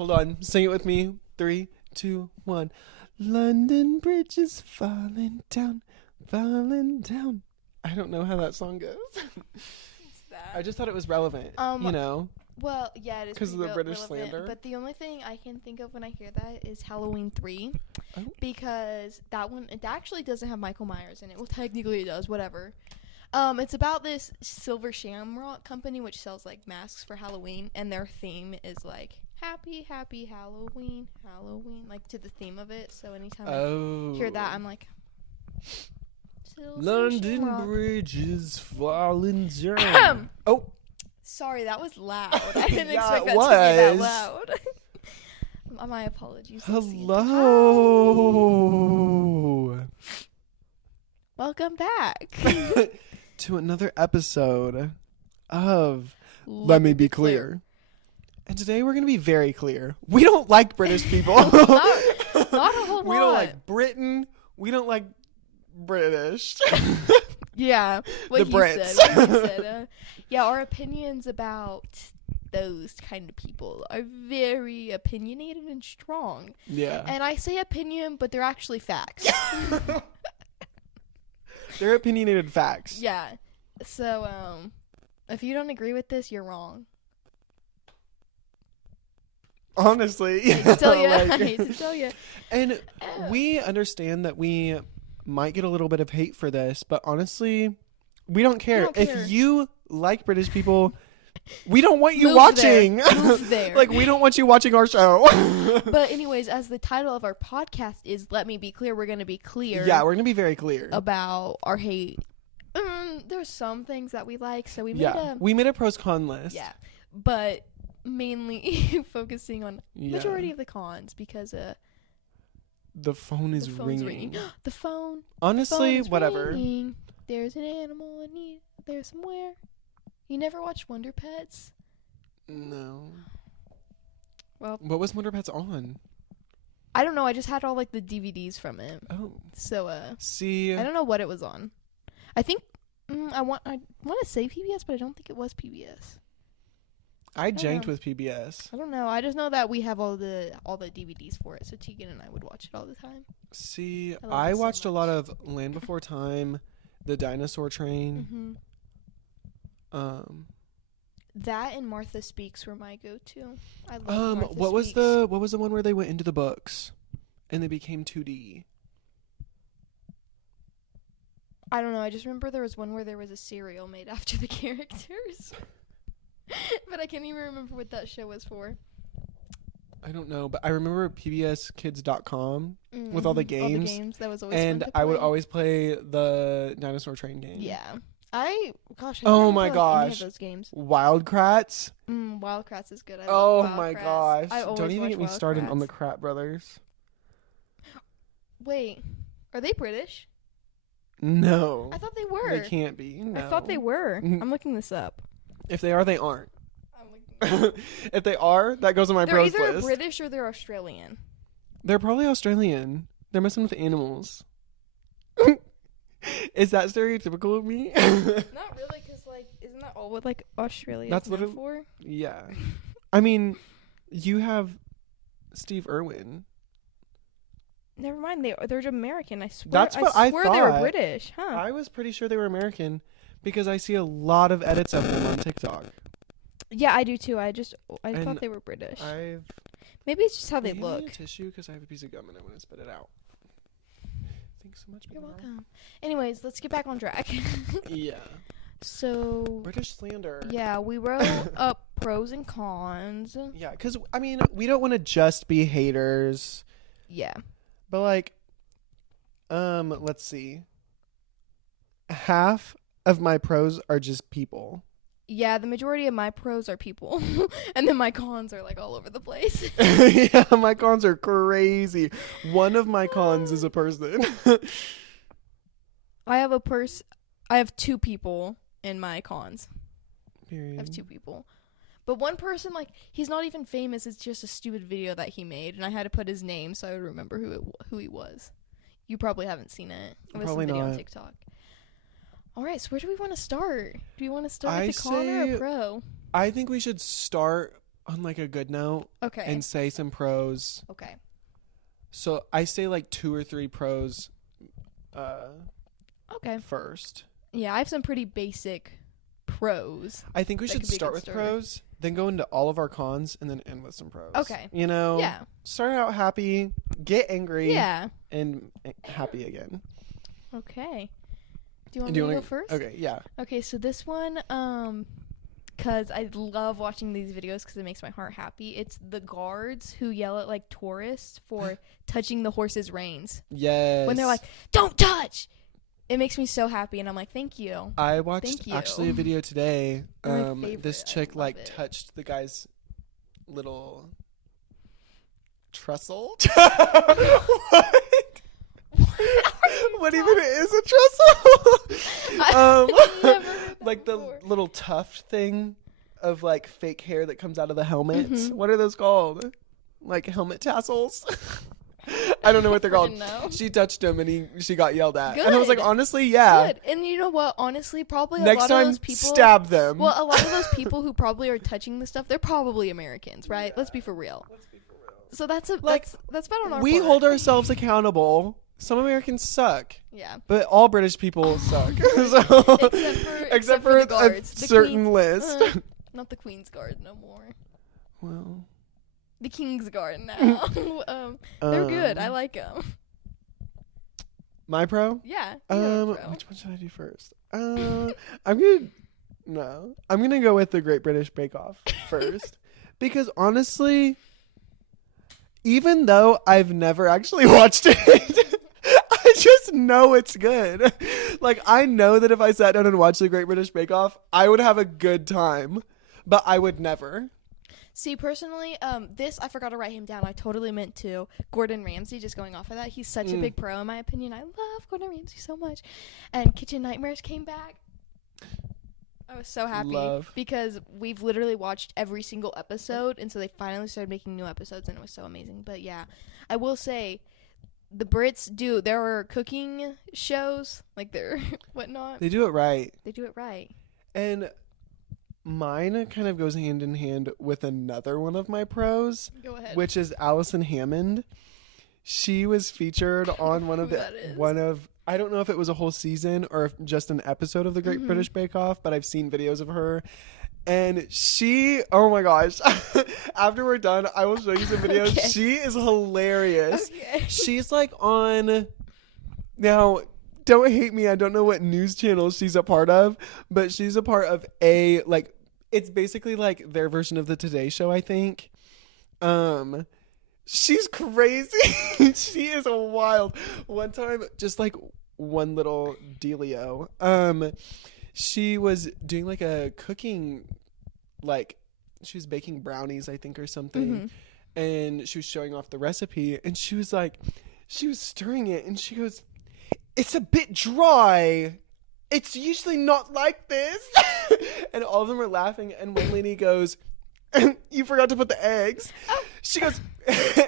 Hold on. Sing it with me. 3, 2, 1. London Bridge is falling down, falling down. I don't know how that song goes. I just thought it was relevant, you know? Well, yeah, it is because of the British relevant, slander. But the only thing I can think of when I hear that is Halloween 3. Oh. Because that one, it actually doesn't have Michael Myers in it. Well, technically it does, whatever. It's about this Silver Shamrock company which sells, like, masks for Halloween. And their theme is, like, happy, happy Halloween, Halloween. Like, to the theme of it. So anytime I hear that, I'm like... London Bridge is falling down. Oh. Sorry, that was loud. I didn't expect that to be that loud. My apologies. Hello. Welcome back to another episode of Let Me Be Clear. And today we're going to be very clear. We don't like British people. not a whole lot. We don't like Britain. We don't like British. Yeah, what the he Brits. said. Yeah, our opinions about those kind of people are very opinionated and strong. Yeah. And I say opinion, but they're actually facts. They're opinionated facts. Yeah. So, if you don't agree with this, you're wrong. Honestly. I hate to tell you. Like, I hate to tell you. And we understand that we might get a little bit of hate for this, but honestly, we don't care. If you like British people, we don't want you Move watching. There. Move there. Like, we don't want you watching our show. But anyways, as the title of our podcast is Let Me Be Clear, we're going to be clear. Yeah, we're going to be very clear about our hate. There's some things that we like, so we made a pros con list. Yeah, but mainly focusing on majority of the cons because the phone is ringing. The phone. Honestly, the phone is whatever. Ringing. There's an animal in need. There's somewhere. You never watched Wonder Pets? No. Well, what was Wonder Pets on? I don't know. I just had all like the DVDs from it. Oh. So see, I don't know what it was on. I think I want to say PBS, but I don't think it was PBS. I janked with PBS. I don't know. I just know that we have all the DVDs for it, so Tegan and I would watch it all the time. See, I watched a lot of Land Before Time, The Dinosaur Train. Mm-hmm. That and Martha Speaks were my go-to. I love Martha what Speaks. was the one where they went into the books and they became 2D? I don't know. I just remember there was one where there was a cereal made after the characters. But I can't even remember what that show was for. I don't know, but I remember pbskids.com with all the games. All the games. That was always and fun to play. I would always play the Dinosaur Train game. Yeah. Oh my gosh. Any of those games. Wildcrats? Wildcrats is good. I love love my gosh. Don't even get me started on the Krat Brothers. Wait. Are they British? No. I thought they were. They can't be. No. I thought they were. I'm looking this up. If they are, they aren't. If they are, that goes on my pros list. They're either British or they're Australian. They're probably Australian. They're messing with animals. Is that stereotypical of me? Not really, because, like, isn't that all what, like, Australia is known for? Yeah. I mean, you have Steve Irwin. Never mind, they're American. I swear. That's what I swear thought. They were British, huh? I was pretty sure they were American because I see a lot of edits of them on TikTok. Yeah, I do too. I thought they were British. Maybe it's just how they look. A tissue because I have a piece of gum and I want to spit it out. Thanks so much. You're welcome. Anyways, let's get back on track. Yeah. So British slander. Yeah, we wrote up pros and cons. Yeah, because I mean, we don't want to just be haters. Yeah. But like, let's see. Half of my pros are just people. Yeah, the majority of my pros are people. And then my cons are like all over the place. Yeah, my cons are crazy. One of my cons is a person. I have 2 people in my cons. Period. I have 2 people. But one person, like, he's not even famous. It's just a stupid video that he made. And I had to put his name so I would remember who he was. You probably haven't seen it. It was Probably some video not. on TikTok. All right, so where do we want to start? Do you want to start with the con or a pro? I think we should start on like a good note. Okay. And say some pros. Okay. So I say like 2 or 3 pros. Okay. First. Yeah, I have some pretty basic pros. I think we should start with pros, then go into all of our cons, and then end with some pros. Okay. You know? Yeah. Start out happy, get angry. Yeah. And happy again. Okay. Do you want me to go first? Okay, yeah. Okay, so this one, because I love watching these videos because it makes my heart happy. It's the guards who yell at, like, tourists for touching the horse's reins. Yes. When they're like, don't touch! It makes me so happy, and I'm like, thank you. I watched actually a video today. This chick touched the guy's little trestle. What? What even is a trestle? Like the little tuft thing of like fake hair that comes out of the helmets. Mm-hmm. What are those called? Like helmet tassels? I don't know what they're called. She touched him and she got yelled at. Good. And I was like, honestly, yeah. Good. And you know what? Honestly, probably next a lot time, of those people stab them. Well, a lot of those people who probably are touching the stuff, they're probably Americans, right? Yeah. Let's be for real. So that's bad on our We part. hold ourselves accountable. Some Americans suck. Yeah. But all British people suck. So, except for the guards. A certain list. Not the Queen's Guard no more. Well. The King's Guard now. They're good. I like them. My pro? Yeah. Which one should I do first? I'm gonna go with the Great British Bake Off first. Because honestly, even though I've never actually watched it, I just know it's good. Like, I know that if I sat down and watched the Great British Bake Off, I would have a good time. But I would never. See, personally, this, I forgot to write him down. I totally meant to. Gordon Ramsay, just going off of that. He's such a big pro, in my opinion. I love Gordon Ramsay so much. And Kitchen Nightmares came back. I was so happy. Because we've literally watched every single episode. And so they finally started making new episodes, and it was so amazing. But yeah, I will say, the Brits there are cooking shows, like they're whatnot. They do it right. And mine kind of goes hand in hand with another one of my pros. Go ahead. Which is Allison Hammond. She was featured on one of I don't know if it was a whole season or if just an episode of the Great British Bake Off, but I've seen videos of her. And she, oh my gosh, after we're done, I will show you some videos. Okay. She is hilarious. Okay. She's like on, now, don't hate me, I don't know what news channel she's a part of, but she's a part of it's basically like their version of the Today Show, I think. She's crazy. She is wild. One time, just like one little dealio, she was doing like a cooking, like she was baking brownies, I think, or something. And she was showing off the recipe, and she was stirring it, and she goes, "It's a bit dry. It's usually not like this." And all of them are laughing, and one lady goes, "You forgot to put the eggs." Oh. She goes,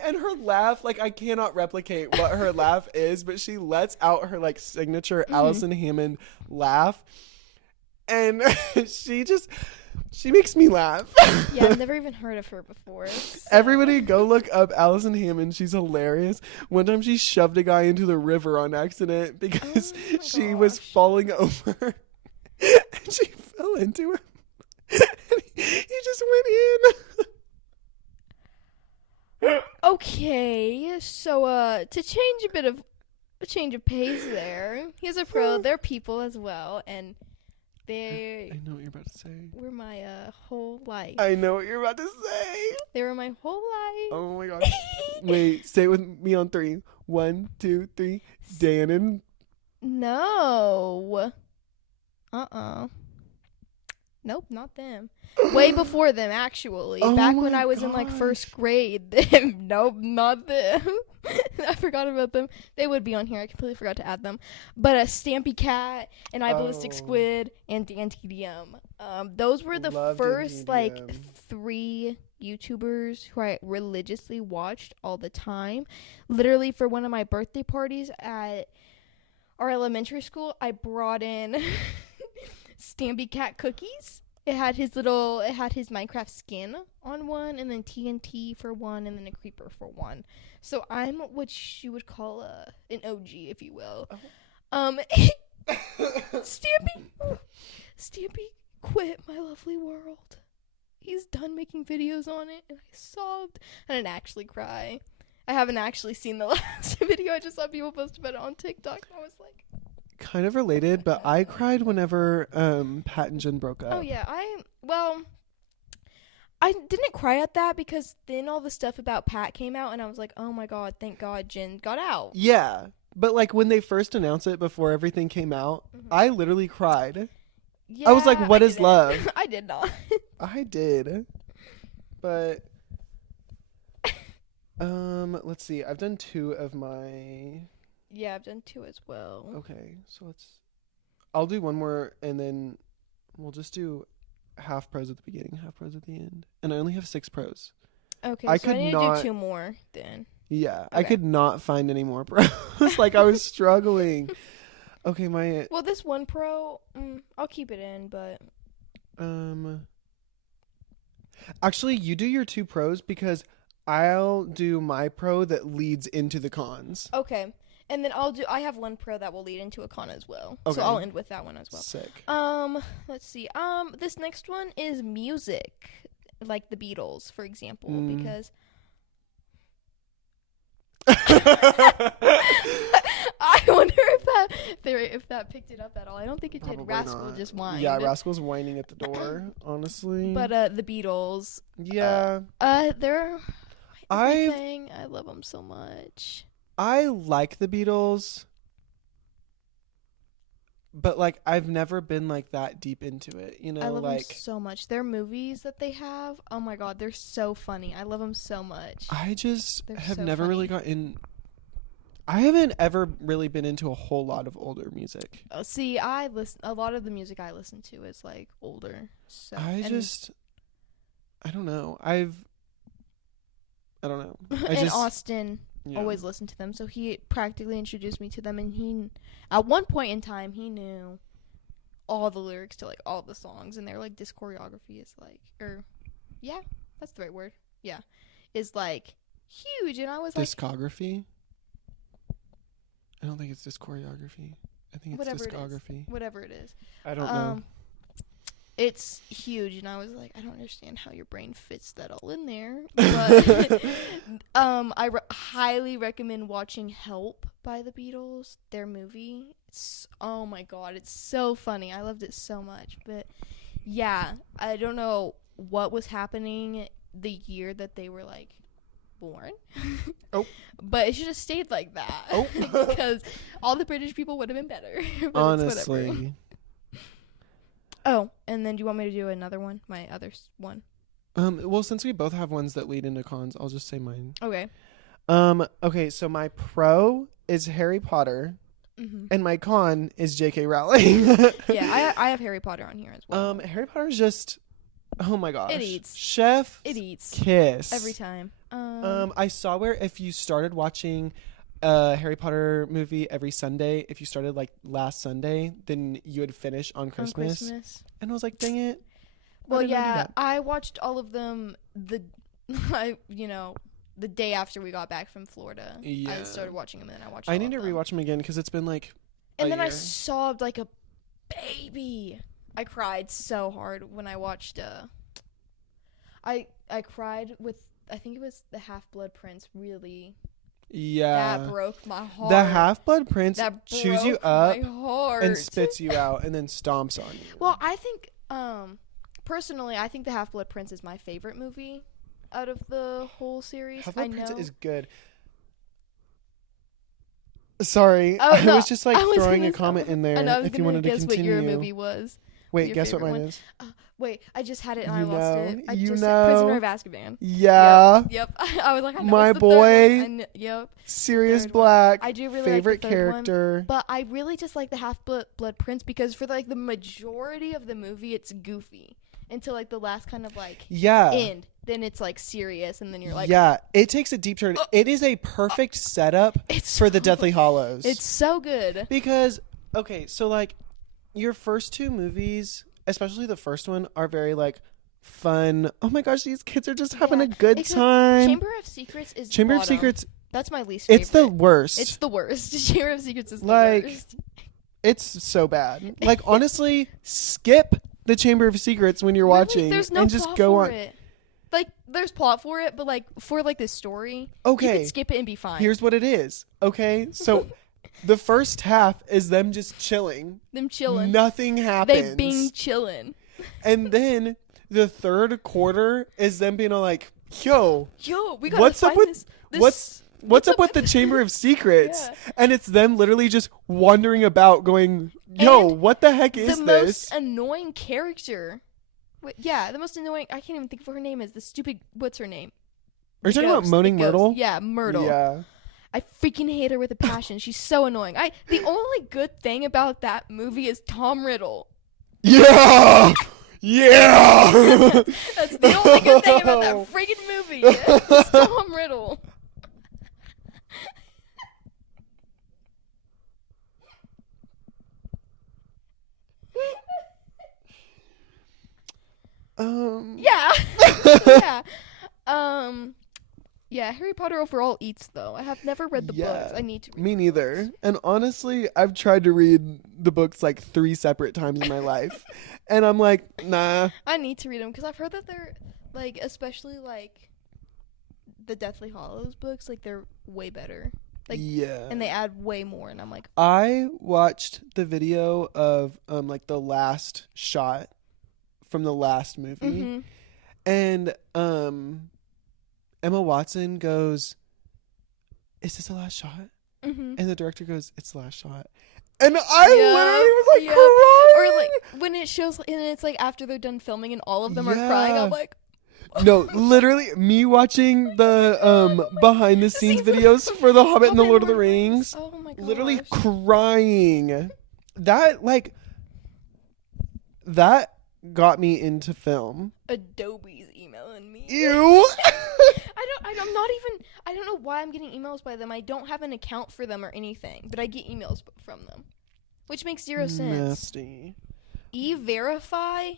and her laugh, like, I cannot replicate what her laugh is, but she lets out her like signature Allison Hammond laugh. And she makes me laugh. Yeah, I've never even heard of her before. So. Everybody go look up Allison Hammond. She's hilarious. One time she shoved a guy into the river on accident because she was falling over. And she fell into him. And he just went in. Okay, so to change a change of pace there. He's a pro. They're people as well, and I know what you're about to say. Were my whole life. I know what you're about to say. They were my whole life. Oh my gosh. Wait, say it with me on 3. 1, 2, 3. Dan and... No. Nope, not them. Way before them, actually. Back when I was in like first grade. Nope, not them. I forgot about them. They would be on here. I completely forgot to add them. But a Stampy Cat, and I Ballistic Squid, and Dan TDM. Those were the first like 3 YouTubers who I religiously watched all the time. Literally, for one of my birthday parties at our elementary school, I brought in Stampy Cat cookies. It had his Minecraft skin on one, and then TNT for one, and then a creeper for one. So I'm what you would call an OG, if you will. Stampy quit my lovely world. He's done making videos on it, and I sobbed. I didn't actually cry. I haven't actually seen the last video. I just saw people post about it on TikTok, and I was like... Kind of related, but I cried whenever Pat and Jen broke up. Oh, yeah. I didn't cry at that because then all the stuff about Pat came out, and I was like, oh, my God, thank God Jen got out. Yeah, but like when they first announced it before everything came out, I literally cried. Yeah, I was like, what is love? I did not. I did. But, let's see. I've done 2 of my... Yeah, I've done 2 as well. Okay, so I'll do one more, and then we'll just do half pros at the beginning, half pros at the end. And I only have 6 pros. Okay, I need to do 2 more then. Yeah, okay. I Okay. could not find any more pros. Like, I was struggling. Okay, Well, this one pro, I'll keep it in, but... Actually, you do your 2 pros because I'll do my pro that leads into the cons. Okay. And then I have one pro that will lead into a con as well. Okay. So I'll end with that one as well. Sick. Let's see. This next one is music. Like the Beatles, for example, because I wonder if that picked it up at all. I don't think it did. Probably Rascal not. just whined. Yeah, Rascal's whining at the door, honestly. But the Beatles. Yeah. They're everything. I love them so much. I like the Beatles, but like I've never been like that deep into it, you know. I love like them so much. Their movies that they have, oh my God, they're so funny. I love them so much. I just They're have so never funny. really gotten. I haven't ever really been into a whole lot of older music. See, a lot of the music I listen to is like older. So I don't know. I don't know. and Austin yeah. always listened to them, so he practically introduced me to them, and he, at one point in time, he knew all the lyrics to like all the songs, and their like disc choreography is like, yeah, that's the right word. Yeah, is like huge, and I was like, discography. I don't think it's disc choreography. I think it's discography. Whatever it is. I don't know. It's huge, and I was like, I don't understand how your brain fits that all in there. But I highly recommend watching Help by the Beatles, their movie. Oh my God, it's so funny. I loved it so much. But yeah, I don't know what was happening the year that they were like born. Oh. But it should have stayed like that. Oh. Because all the British people would have been better. But honestly. it's whatever. Oh, and then do you want me to do another one? My other one? Well, since we both have ones that lead into cons, I'll just say mine. Okay. Okay, so my pro is Harry Potter, and my con is J.K. Rowling. Yeah, I have Harry Potter on here as well. Harry Potter's just, oh my gosh. It eats. Chef It eats. kiss. Every time. I saw where if you started watching Harry Potter movie every Sunday, if you started like last Sunday, then you would finish on Christmas. And I was like, dang it. Well, yeah, I watched all of them the day after we got back from Florida. Yeah. I started watching them, and then I watched I all need to of them. rewatch them again because it's been like And then year. I sobbed like a baby. I cried so hard when I watched I cried with, I think it was the Half-Blood Prince, really. Yeah. That broke my heart. The Half-Blood Prince chews you up and spits you out and then stomps on you. Well, I think, personally, I think the Half-Blood Prince is my favorite movie out of the whole series. Half-Blood Prince is good. Sorry, Oh, I no, was just like throwing a comment in there I was if you wanted to guess continue. what your movie was. Wait, your guess what favorite mine one. is? Wait, I just had it and You I lost know, it. I you just know. Prisoner of Azkaban. Yeah. Yep. I was like, I know My it's the boy. third one. Yep. Sirius Third one. Black. I do really favorite like the third one, character. but I really just like the Half-Blood Prince because for like the majority of the movie, it's goofy until like the last kind of like end. Then it's like serious, and then you're like, yeah, it takes a deep turn. It is a perfect setup for the Deathly Hallows. It's so good. Because, okay, so like your first 2 movies especially the first one, are very like fun. Oh my gosh, these kids are just having a good time. Chamber of Secrets is Chamber of Secrets. That's my least favorite. It's the worst. It's the worst. Chamber of Secrets is the worst. It's so bad. Like, honestly, skip the Chamber of Secrets when you're watching. There's no and just plot go for on. it. Like, there's plot for it, but like for like this story, okay, you can skip it and be fine. Here's what it is. Okay, so the first half is them just chilling. Them chilling. Nothing happens. They being chilling. And then the third quarter is them being all like, yo, we gotta what's find up with this, what's up with the Chamber of Secrets? Yeah. And it's them literally just wandering about going, yo, and what the heck is this? The most annoying character. The most annoying. I can't even think of what her name is. The stupid. What's her name? Are you talking about Moaning Myrtle? Yeah, Myrtle. Yeah. I freaking hate her with a passion. She's so annoying. The only good thing about that movie is Tom Riddle. Yeah. Yeah. That's the only good thing about that freaking movie. It's Tom Riddle. Yeah. Yeah. Harry Potter overall eats though. I have never read the books. I need to read Me neither. And honestly, I've tried to read the books like 3 separate times in my life. And I'm like, nah. I need to read them because I've heard that they're like, especially like the Deathly Hallows books, like they're way better. Like, yeah. And they add way more, and I'm like, I watched the video of like the last shot from the last movie, and Emma Watson goes, "Is this the last shot?" And the director goes, "It's the last shot." And I literally was like crying. Or like when it shows, and it's like after they're done filming and all of them are crying, I'm like, no, literally me watching the behind the scenes videos for The Hobbit and the Lord of the Rings. Oh my gosh. Literally crying. That got me into film. Adobe's emailing me. Ew. I don't know why I'm getting emails by them. I don't have an account for them or anything, but I get emails from them, which makes 0 sense. Nasty. E-Verify.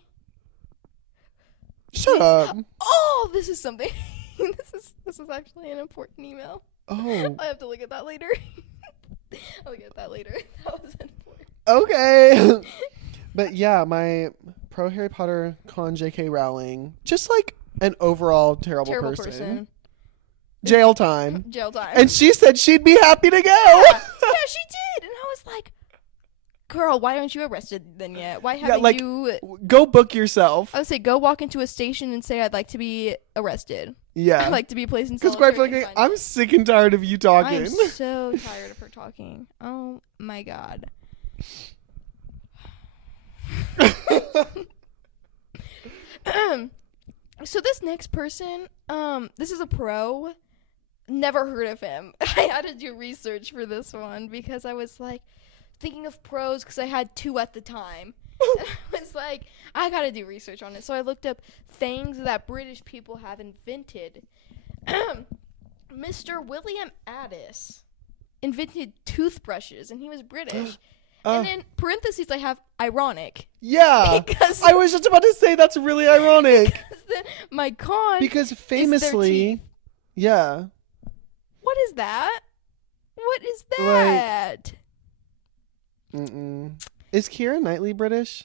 Shut up. Oh, this is something. This is actually an important email. Oh. I have to look at that later. I'll look at that later. That was important. Okay. But yeah, my pro Harry Potter con J.K. Rowling, just like an overall terrible person. Jail time. And she said she'd be happy to go. Yeah, she did. And I was like, girl, why aren't you arrested then yet? Why haven't you... Go book yourself. I would say go walk into a station and say, I'd like to be arrested. Yeah. I'd like to be placed in solitary confinement. Because quite frankly, I'm sick and tired of you talking. I'm so tired of her talking. Oh my God. So this next person, this is a pro. Never heard of him. I had to do research for this one because I was like thinking of pros because I had 2 at the time. I was like, I gotta do research on it. So I looked up things that British people have invented. Mr. William Addis invented toothbrushes, and he was British. And in parentheses, I have ironic. Yeah. Because I was just about to say that's really ironic. My con. Because famously, yeah. What is that? What is that? Is Keira Knightley British?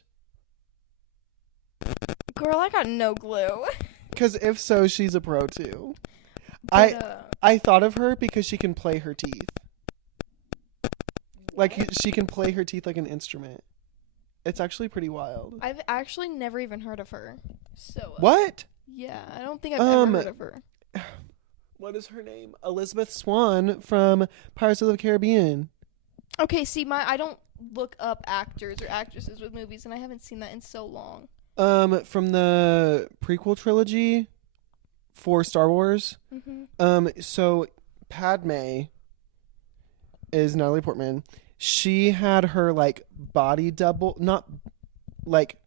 Girl, I got no clue. Because if so, she's a pro too. But, I thought of her because she can play her teeth. Like, she can play her teeth like an instrument. It's actually pretty wild. I've actually never even heard of her. So what? Yeah, I don't think I've ever heard of her. What is her name? Elizabeth Swann from Pirates of the Caribbean. Okay, see, I don't look up actors or actresses with movies, and I haven't seen that in so long. From the prequel trilogy for Star Wars. So Padme is Natalie Portman. She had her like body double, not like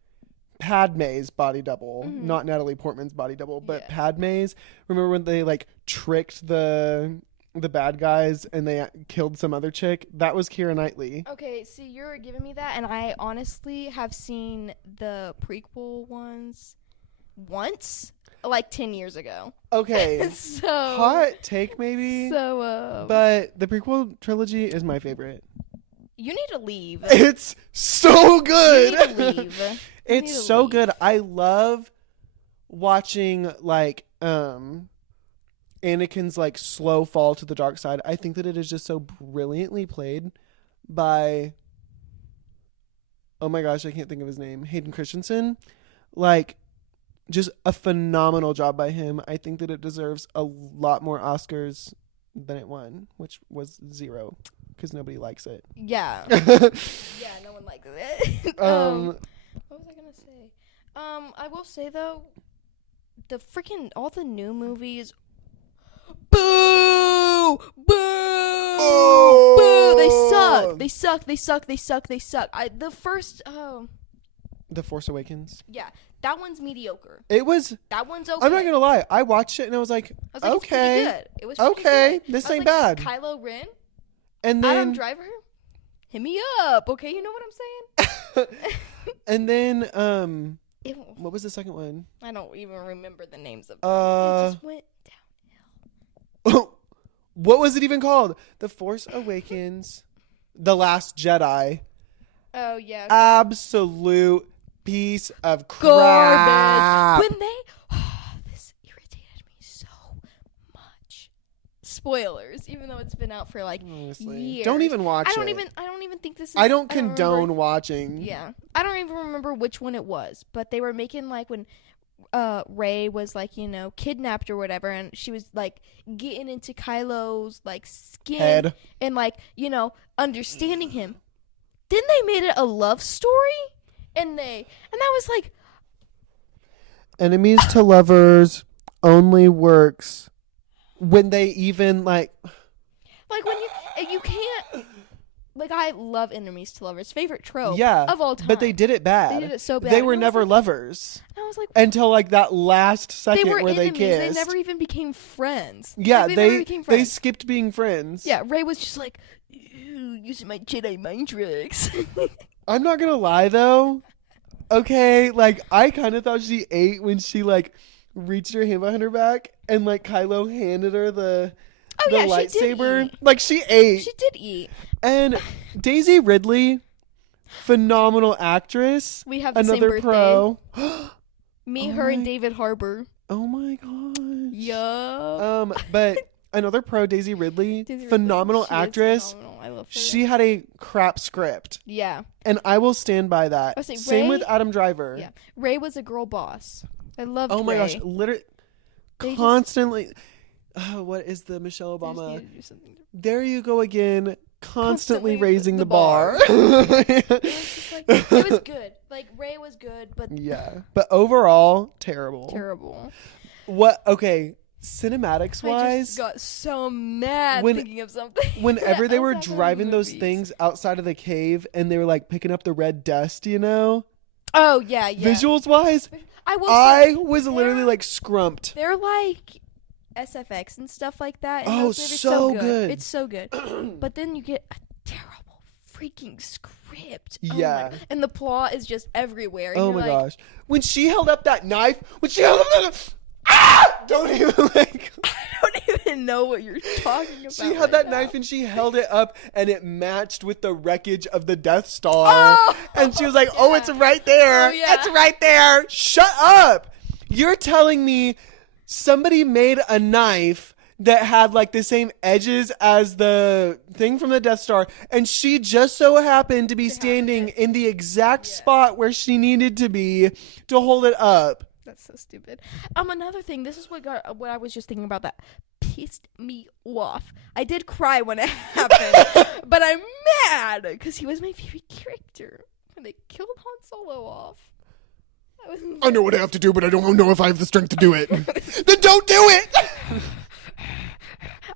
Padme's body double, not Natalie Portman's body double, but Padme's. Remember when they like tricked the the bad guys and they killed some other chick. That was Keira Knightley. Okay, see, you're giving me that, and I honestly have seen the prequel ones once, like 10 years ago. Okay. So hot take maybe. So but the prequel trilogy is my favorite. You need to leave. It's so good. You need to leave. It's so good. I love watching like Anakin's like slow fall to the dark side. I think that it is just so brilliantly played by, oh my gosh, I can't think of his name, Hayden Christensen. Like, just a phenomenal job by him. I think that it deserves a lot more Oscars than it won, which was 0 because nobody likes it. Yeah. Yeah, no one likes it. What was I gonna say? I will say though, all the new movies. Boo! Boo! Oh! Boo! They suck. The first. The Force Awakens. Yeah, that one's mediocre. That one's okay. I'm not gonna lie. I watched it and I was like, okay, it was okay, good. this ain't bad. Kylo Ren, and then Adam Driver, hit me up, okay? You know what I'm saying? And then what was the second one? I don't even remember the names of them. It just went downhill. What was it even called? The Force Awakens, The Last Jedi. Oh yeah. Absolute piece of crap. Garbage. When they this irritated me so much. Spoilers, even though it's been out for like years. Don't even watch it. I don't even think this is I don't condone watching. Yeah. I don't even remember which one it was, but they were making like when Rey was like, kidnapped or whatever, and she was like getting into Kylo's like skin head and like, understanding him. Then they made it a love story, and I was like, enemies to lovers only works when they even like when you can't, like, I love enemies to lovers, favorite trope of all time. But they did it bad. They did it so bad. They were never lovers. I was like, until like that last second where enemies. they kissed. They never even became friends. Yeah, like, they skipped being friends. Yeah, Rey was just like, using my Jedi mind tricks. I'm not gonna lie though. Okay, like I kind of thought she ate when she like reached her hand behind her back and like Kylo handed her the lightsaber. Like she ate. She did eat. And Daisy Ridley, phenomenal actress. We have the another same pro. Me, her, and David Harbour. Oh my gosh. Yup. But another pro, Daisy Ridley, phenomenal actress. Phenomenal. I love her. She had a crap script. Yeah. And I will stand by that. Same with Adam Driver. Yeah. Rey was a girl boss. I loved Oh my Rey. gosh. Literally. Constantly. What is the Michelle Obama? There you go again. Constantly raising the bar. It was good. Like, Rey was good, but... Yeah. But overall, terrible. Terrible. Okay. Cinematics wise, I just got so mad thinking of something. Whenever they were driving those things outside of the cave and they were like picking up the red dust, Oh yeah. Visuals wise, I was literally like scrumped. They're like SFX and stuff like that. And oh, so good. It's so good. But then you get a terrible freaking script. Yeah. And the plot is just everywhere. And oh my gosh. When she held up that knife, don't even like. I don't even know what you're talking about. She had that knife and she held it up and it matched with the wreckage of the Death Star. And she was like, "Oh, it's right there. It's right there. Shut up! You're telling me somebody made a knife that had like the same edges as the thing from the Death Star, and she just so happened to be standing in the exact spot where she needed to be to hold it up." That's so stupid. Another thing, this is what I was just thinking about that pissed me off. I did cry when it happened, but I'm mad because he was my favorite character. And they killed Han Solo off. I know what I have to do, but I don't know if I have the strength to do it. Then don't do it!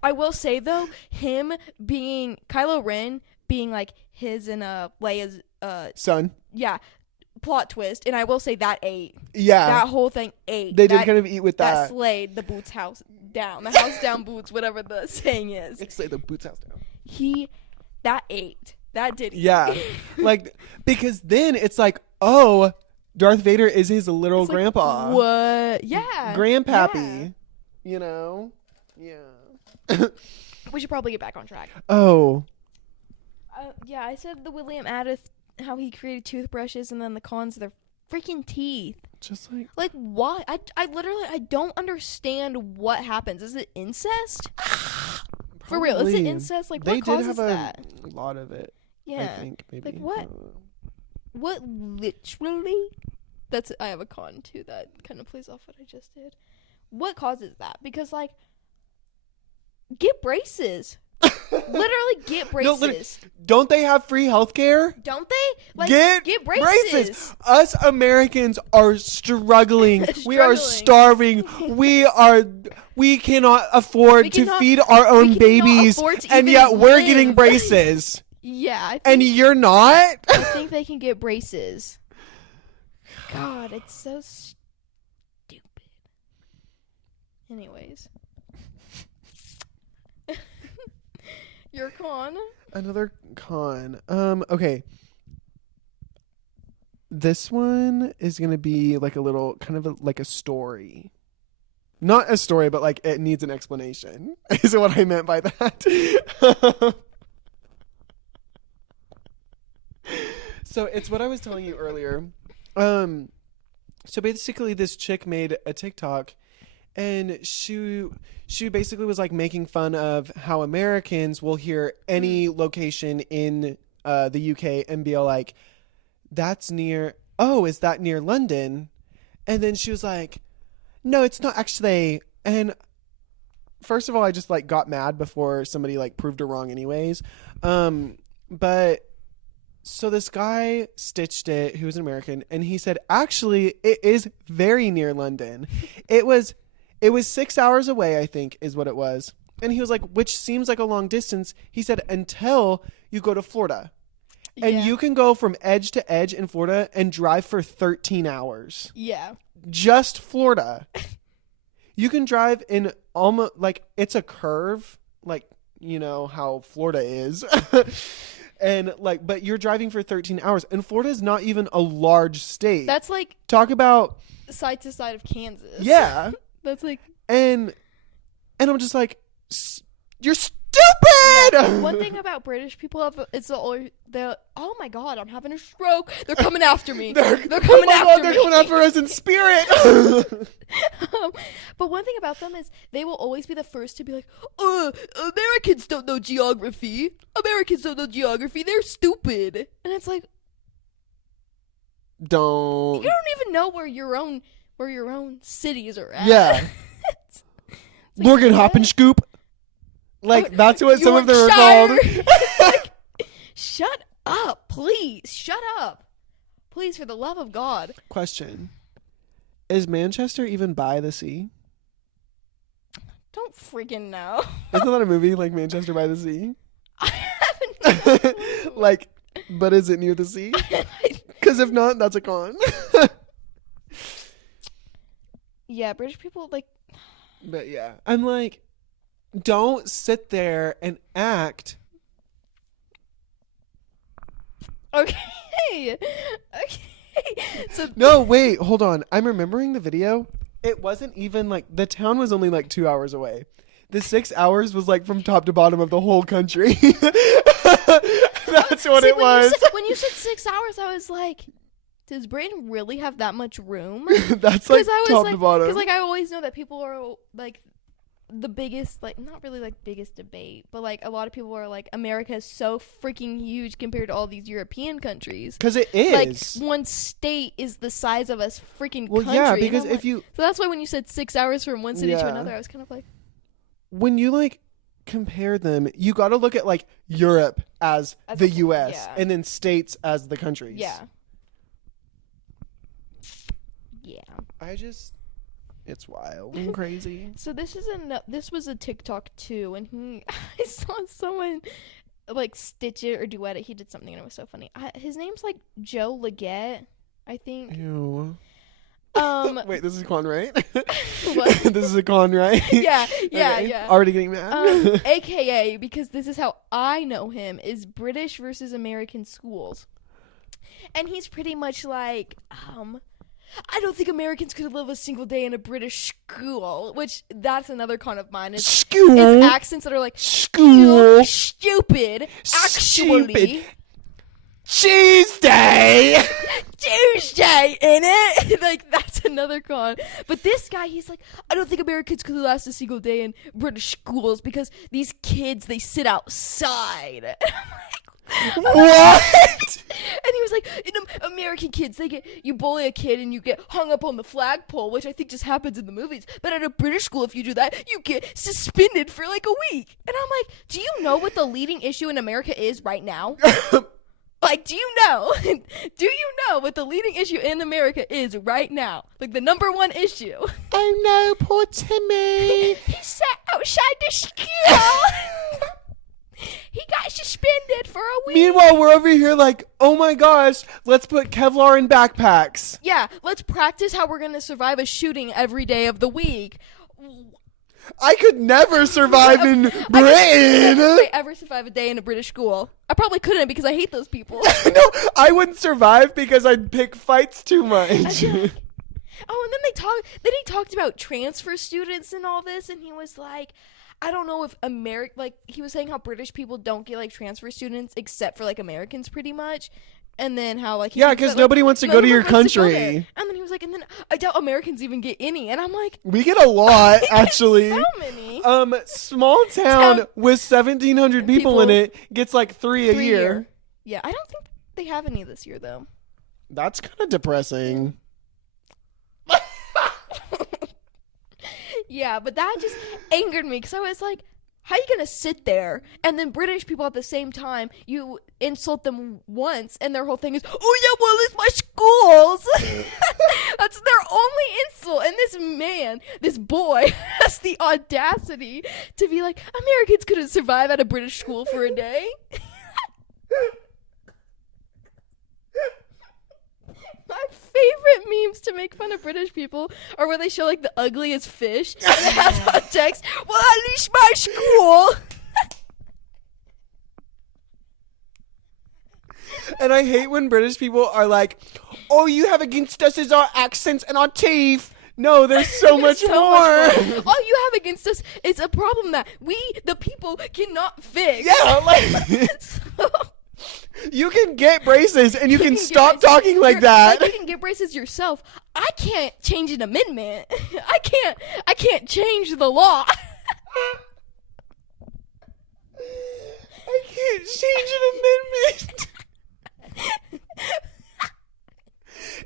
I will say, though, Kylo Ren being like his and Leia's son. Yeah. Plot twist, and I will say that ate. Yeah. That whole thing ate. They did kind of eat with that. That slayed the Boots house down. The house down boots, whatever the saying is. It's like the boots house down. That ate. That did eat. Yeah. Like, because then it's like, oh, Darth Vader is his literal It's like, grandpa. what? Yeah. Grandpappy. Yeah. You know? Yeah. We should probably get back on track. Oh. Yeah, I said the William Adith, how he created toothbrushes, and then the cons, their freaking teeth. Just like. Like, why? I literally, I don't understand what happens. Is it incest? For real, is it incest? Like, what causes that? They did have a lot of it. Yeah. I think, maybe. Like, what? What literally? I have a con, too, that kind of plays off what I just did. What causes that? Because, like, get braces. Literally get braces. No, don't they have free healthcare? Don't they? Like, get braces. Us Americans are struggling. We are starving. We cannot afford to feed our own babies, and yet we're getting braces. Yeah. And you're not? I think they can get braces. God, it's so stupid. Anyways. Your con? Another con. Okay. This one is going to be like a little, kind of like a story. Not a story, but like it needs an explanation, is what I meant by that. So it's what I was telling you earlier. So basically this chick made a TikTok, and she basically was like making fun of how Americans will hear any location in the UK and be like, is that near London? And then she was like, no, it's not actually. And first of all, I just like got mad before somebody like proved her wrong anyways. But so this guy stitched it, who was an American, and he said, actually, it is very near London. It was 6 hours away, I think, is what it was. And he was like, which seems like a long distance. He said, until you go to Florida. And you can go from edge to edge in Florida and drive for 13 hours. Yeah. Just Florida. You can drive in almost, like, it's a curve, like, you know, how Florida is. And, like, but you're driving for 13 hours. And Florida is not even a large state. That's, like... Talk about... side to side of Kansas. Yeah. That's, like... And I'm just like, you're stupid! Yeah, one thing about British people is oh my god, I'm having a stroke. They're coming after me. They're coming after me. They're coming after us in spirit. But one thing about them is they will always be the first to be like, Americans don't know geography. They're stupid. And it's like, you don't even know where your own cities are at. Yeah. Like, Morgan Hoppinscoop. Like, that's what some of them are called. Like, shut up, please. Shut up. Please, for the love of God. Question. Is Manchester even by the sea? Don't freaking know. Isn't that a movie, like Manchester by the Sea? I haven't. Like, but is it near the sea? Because if not, that's a con. Yeah, British people, like... But yeah, I'm like, don't sit there and act. Okay. So no, wait, hold on. I'm remembering the video. It wasn't even like, the town was only like 2 hours away. The 6 hours was like from top to bottom of the whole country. That's what it was. When you said 6 hours, I was like, does Britain really have that much room? That's like top to bottom. Because like I always know that people are like the biggest, like not really like biggest debate, but like a lot of people are like, America is so freaking huge compared to all these European countries. Because it is. Like one state is the size of a freaking country. Well, yeah, because if you... So that's why when you said 6 hours from one city to another, I was kind of like... When you like compare them, you got to look at like Europe as the U.S. and then states as the countries. Yeah. It's wild and crazy. So this was a TikTok too, and I saw someone like stitch it or duet it. He did something and it was so funny. His name's like Joe Leggett, I think. Ew. Wait, this is a con, right? What? This is a con, right? Yeah, Okay. yeah. Already getting mad. AKA, because this is how I know him, is British versus American schools. And he's pretty much like, I don't think Americans could live a single day in a British school, which that's another con of mine. School. It's accents that are like, School. Stupid. Actually. Tuesday. Tuesday, innit? Like, that's another con. But this guy, he's like, I don't think Americans could last a single day in British schools because these kids, they sit outside. And I'm like, what? And he was like, American kids, you bully a kid and you get hung up on the flagpole, which I think just happens in the movies. But at a British school, if you do that, you get suspended for like a week. And I'm like, do you know what the leading issue in America is right now? Like, do you know? Do you know what the leading issue in America is right now? Like, the number one issue. Oh no, poor Timmy. He sat outside the school. He got suspended for a week. Meanwhile, we're over here like, oh my gosh, let's put Kevlar in backpacks. Yeah, let's practice how we're going to survive a shooting every day of the week. I could never survive in Britain. I ever survive a day in a British school? I probably couldn't because I hate those people. No, I wouldn't survive because I'd pick fights too much. Oh, and then he talked about transfer students and all this, and he was like, I don't know if he was saying how British people don't get like transfer students except for like Americans pretty much. And then how like because nobody wants to go to your country. And then he was like, and then I doubt Americans even get any. And I'm like, we get a lot actually. So many. Small town with 1,700 people in it gets like three a year. Yeah, I don't think they have any this year though. That's kind of depressing. Yeah, but that just angered me because I was like, how are you going to sit there and then British people at the same time, you insult them once and their whole thing is, oh yeah, well, it's my schools. That's their only insult. And this boy has the audacity to be like, Americans couldn't survive at a British school for a day. My favorite memes to make fun of British people are where they show like the ugliest fish and it has on text, well, at least my school. And I hate when British people are like, all you have against us is our accents and our teeth. No, there's so much more. All you have against us is a problem that we, the people, cannot fix. Yeah, like... You can get braces and you can stop talking like that. Like you can get braces yourself. I can't change an amendment. I can't change the law. I can't change an amendment.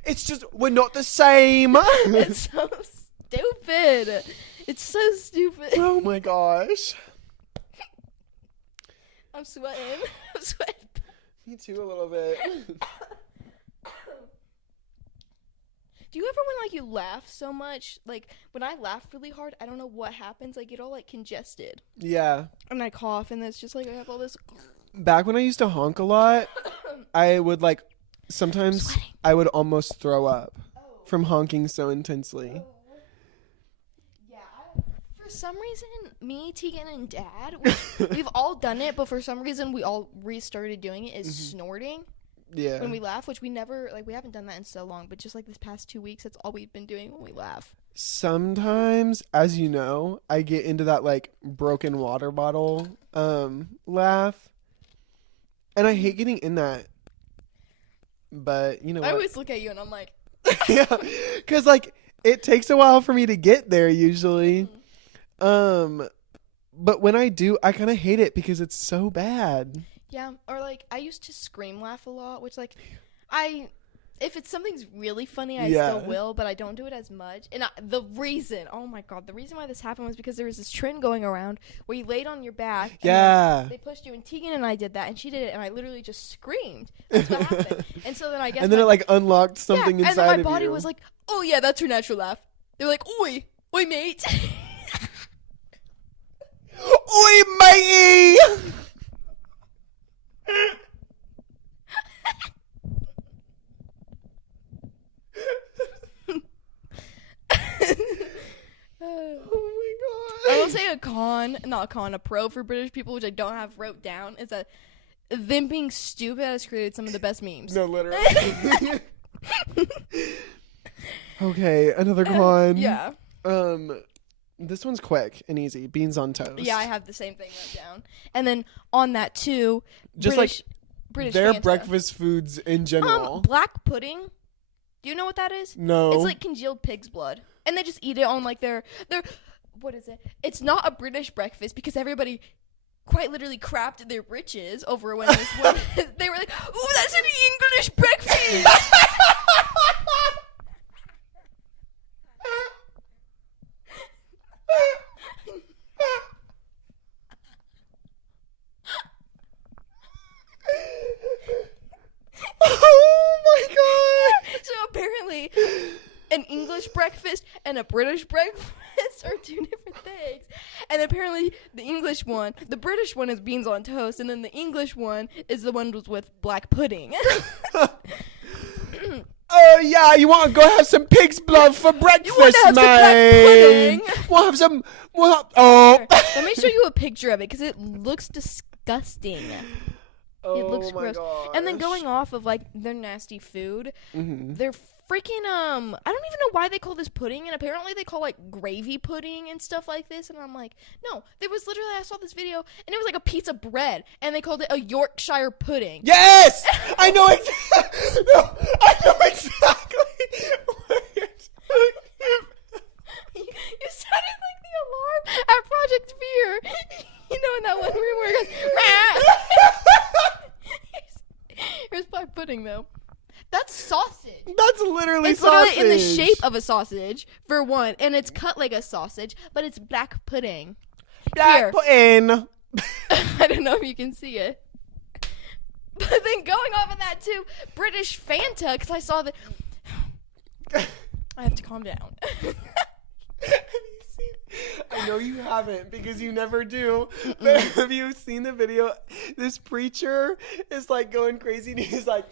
It's just, we're not the same. It's so stupid. It's so stupid. Oh my gosh. I'm sweating. Me too, a little bit. Do you ever when like you laugh so much, like when I laugh really hard, I don't know what happens, I get all like congested. Yeah. And I cough and it's just like I have all this. Back when I used to honk a lot, I would like, sometimes I would almost throw up from honking so intensely. For some reason, me, Tegan, and Dad, we've all done it, but for some reason we all restarted doing it, is snorting. Yeah. When we laugh, which we haven't done that in so long, but just like this past 2 weeks, that's all we've been doing when we laugh. Sometimes, as you know, I get into that like broken water bottle laugh. And I hate getting in that. But you know what? I always look at you and I'm like... Yeah, because like it takes a while for me to get there usually. But when I do, I kind of hate it because it's so bad. Yeah, or like I used to scream laugh a lot, which like if it's something's really funny, I still will, but I don't do it as much. And the reason why this happened was because there was this trend going around where you laid on your back. Yeah. They pushed you, and Tegan and I did that, and she did it, and I literally just screamed. That's what happened. And so then I guess. And then it like unlocked something inside of you. And then my body was like, "Oh yeah, that's her natural laugh." They were like, "Oi, mate." Oi, matey. a pro for British people, which I don't have wrote down, is that them being stupid has created some of the best memes. No, literally. Okay, another con. Yeah. This one's quick and easy. Beans on toast. Yeah, I have the same thing wrote down. And then on that too, just British their Fanta. breakfast foods in general. Black pudding. Do you know what that is? No. It's like congealed pig's blood, and they just eat it on like their what is it? It's not a British breakfast because everybody quite literally crapped their britches over when this one. They were like, "Ooh, that's an English breakfast." Oh my god! So apparently, an English breakfast and a British breakfast are two different things. And apparently, the British one is beans on toast, and then the English one is the one with black pudding. Oh yeah, you want to go have some pig's blood for breakfast, You want to have some black pudding? We'll have some. Oh. Let me show you a picture of it because it looks disgusting. It looks gross. Gosh. And then going off of like their nasty food, they're freaking I don't even know why they call this pudding, and apparently they call like gravy pudding and stuff like this, and I'm like, no, there was literally, I saw this video and it was like a piece of bread and they called it a Yorkshire pudding. Yes, I know exactly. No, I know exactly. You sounded like the alarm at Project Fear. You know, in that one room where it goes, here's black pudding though. That's sausage. That's literally It's sausage. literally in the shape of a sausage, for one, and it's cut like a sausage, but it's black pudding. Black pudding. I don't know if you can see it. But then going off of that too, British Fanta, because I saw that. I have to calm down. I know you haven't because you never do. But have you seen the video? This preacher is like going crazy and he's like,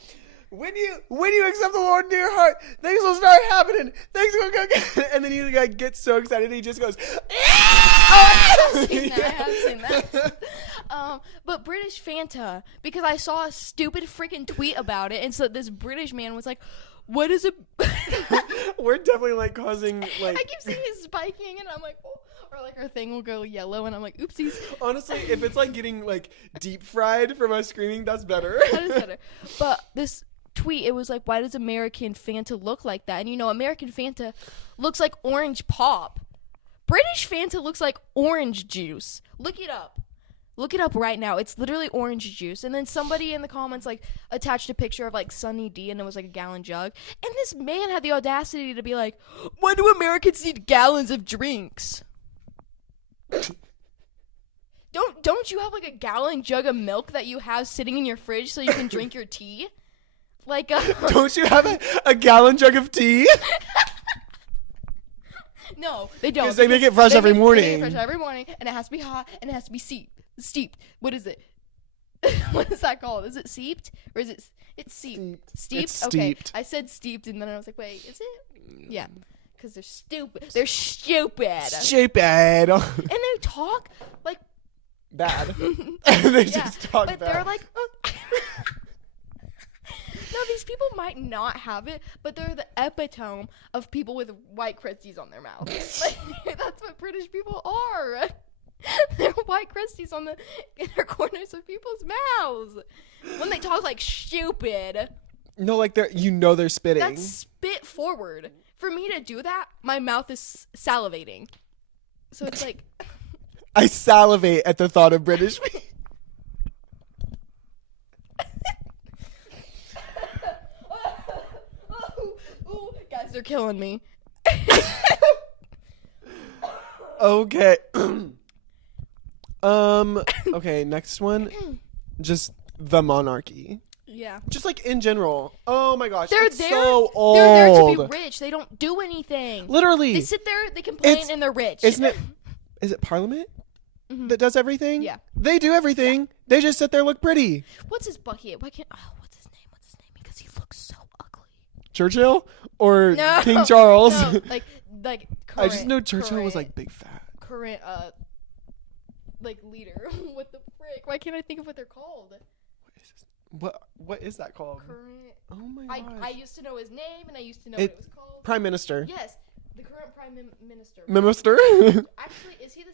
when you accept the Lord into your heart, things will start happening. Things will go good. And then he like gets so excited and he just goes, I have seen that. But British Fanta, because I saw a stupid freaking tweet about it, and so this British man was like, what is it? We're definitely like causing like. I keep seeing it spiking, and I'm like, oh. Or like our thing will go yellow, and I'm like, oopsies. Honestly, if it's like getting like deep fried from us screaming, that's better. That is better. But this tweet, it was like, why does American Fanta look like that? And you know, American Fanta looks like orange pop. British Fanta looks like orange juice. Look it up. Look it up right now. It's literally orange juice. And then somebody in the comments like attached a picture of like Sunny D, and it was like a gallon jug. And this man had the audacity to be like, why do Americans need gallons of drinks? Don't you have like a gallon jug of milk that you have sitting in your fridge so you can drink your tea? Like Don't you have a gallon jug of tea? No, they don't. Because they make it fresh every morning. They make it fresh every morning, and it has to be hot, and it has to be steeped. What is it? What is that called? Is it seeped? Or is it... It's seeped. Steeped? It's okay. steeped. I said steeped, and then I was like, wait, is it? Yeah. Because they're stupid. They're stupid. Stupid. And they talk like... Bad. They Yeah, just talk but bad. they're like... No, these people might not have it, but they're the epitome of people with white crusties on their mouth. Like, that's what British people are. They're white crusties on the inner corners of people's mouths. When they talk like stupid. No, like they're spitting. That's spit forward. For me to do that, my mouth is salivating. So it's like... I salivate at the thought of British. Guys, they're killing me. Okay. Okay, next one. Just the monarchy. Yeah. Just like in general. Oh my gosh. They're it's there. so old. They're there to be rich. They don't do anything. Literally. They sit there, they complain, and they're rich. Is it Parliament that does everything? Yeah. They do everything. Yeah. They just sit there, look pretty. What's his bucket? What's his name? Because he looks so ugly. Churchill or No. King Charles? No, like. I just know Churchill was like big fat. Current like leader. What the frick? Why can't I think of what they're called? What is that called? Current. Oh my gosh. I used to know his name and I used to know what it was called. Prime Minister. Yes, the current Prime Minister. Minister. Actually, is he?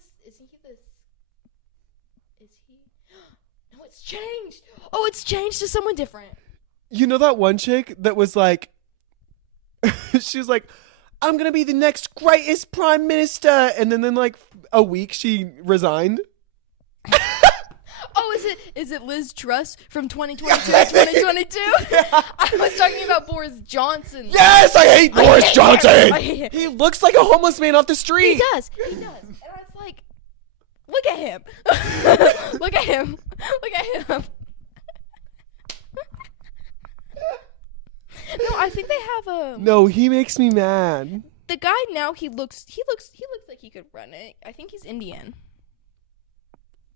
No, it's changed. Oh, it's changed to someone different. You know that one chick that was like, she was like, I'm gonna be the next greatest prime minister, and then like a week she resigned. Oh, is it Liz Truss from 2022 to 2022? I was talking about Boris Johnson. Yes, I hate Boris Johnson. I hate him. He looks like a homeless man off the street. He does. And I was like, look at him. Look at him. Look at him. No, I think they have a. No, he makes me mad. The guy now, he looks like he could run it. I think he's Indian.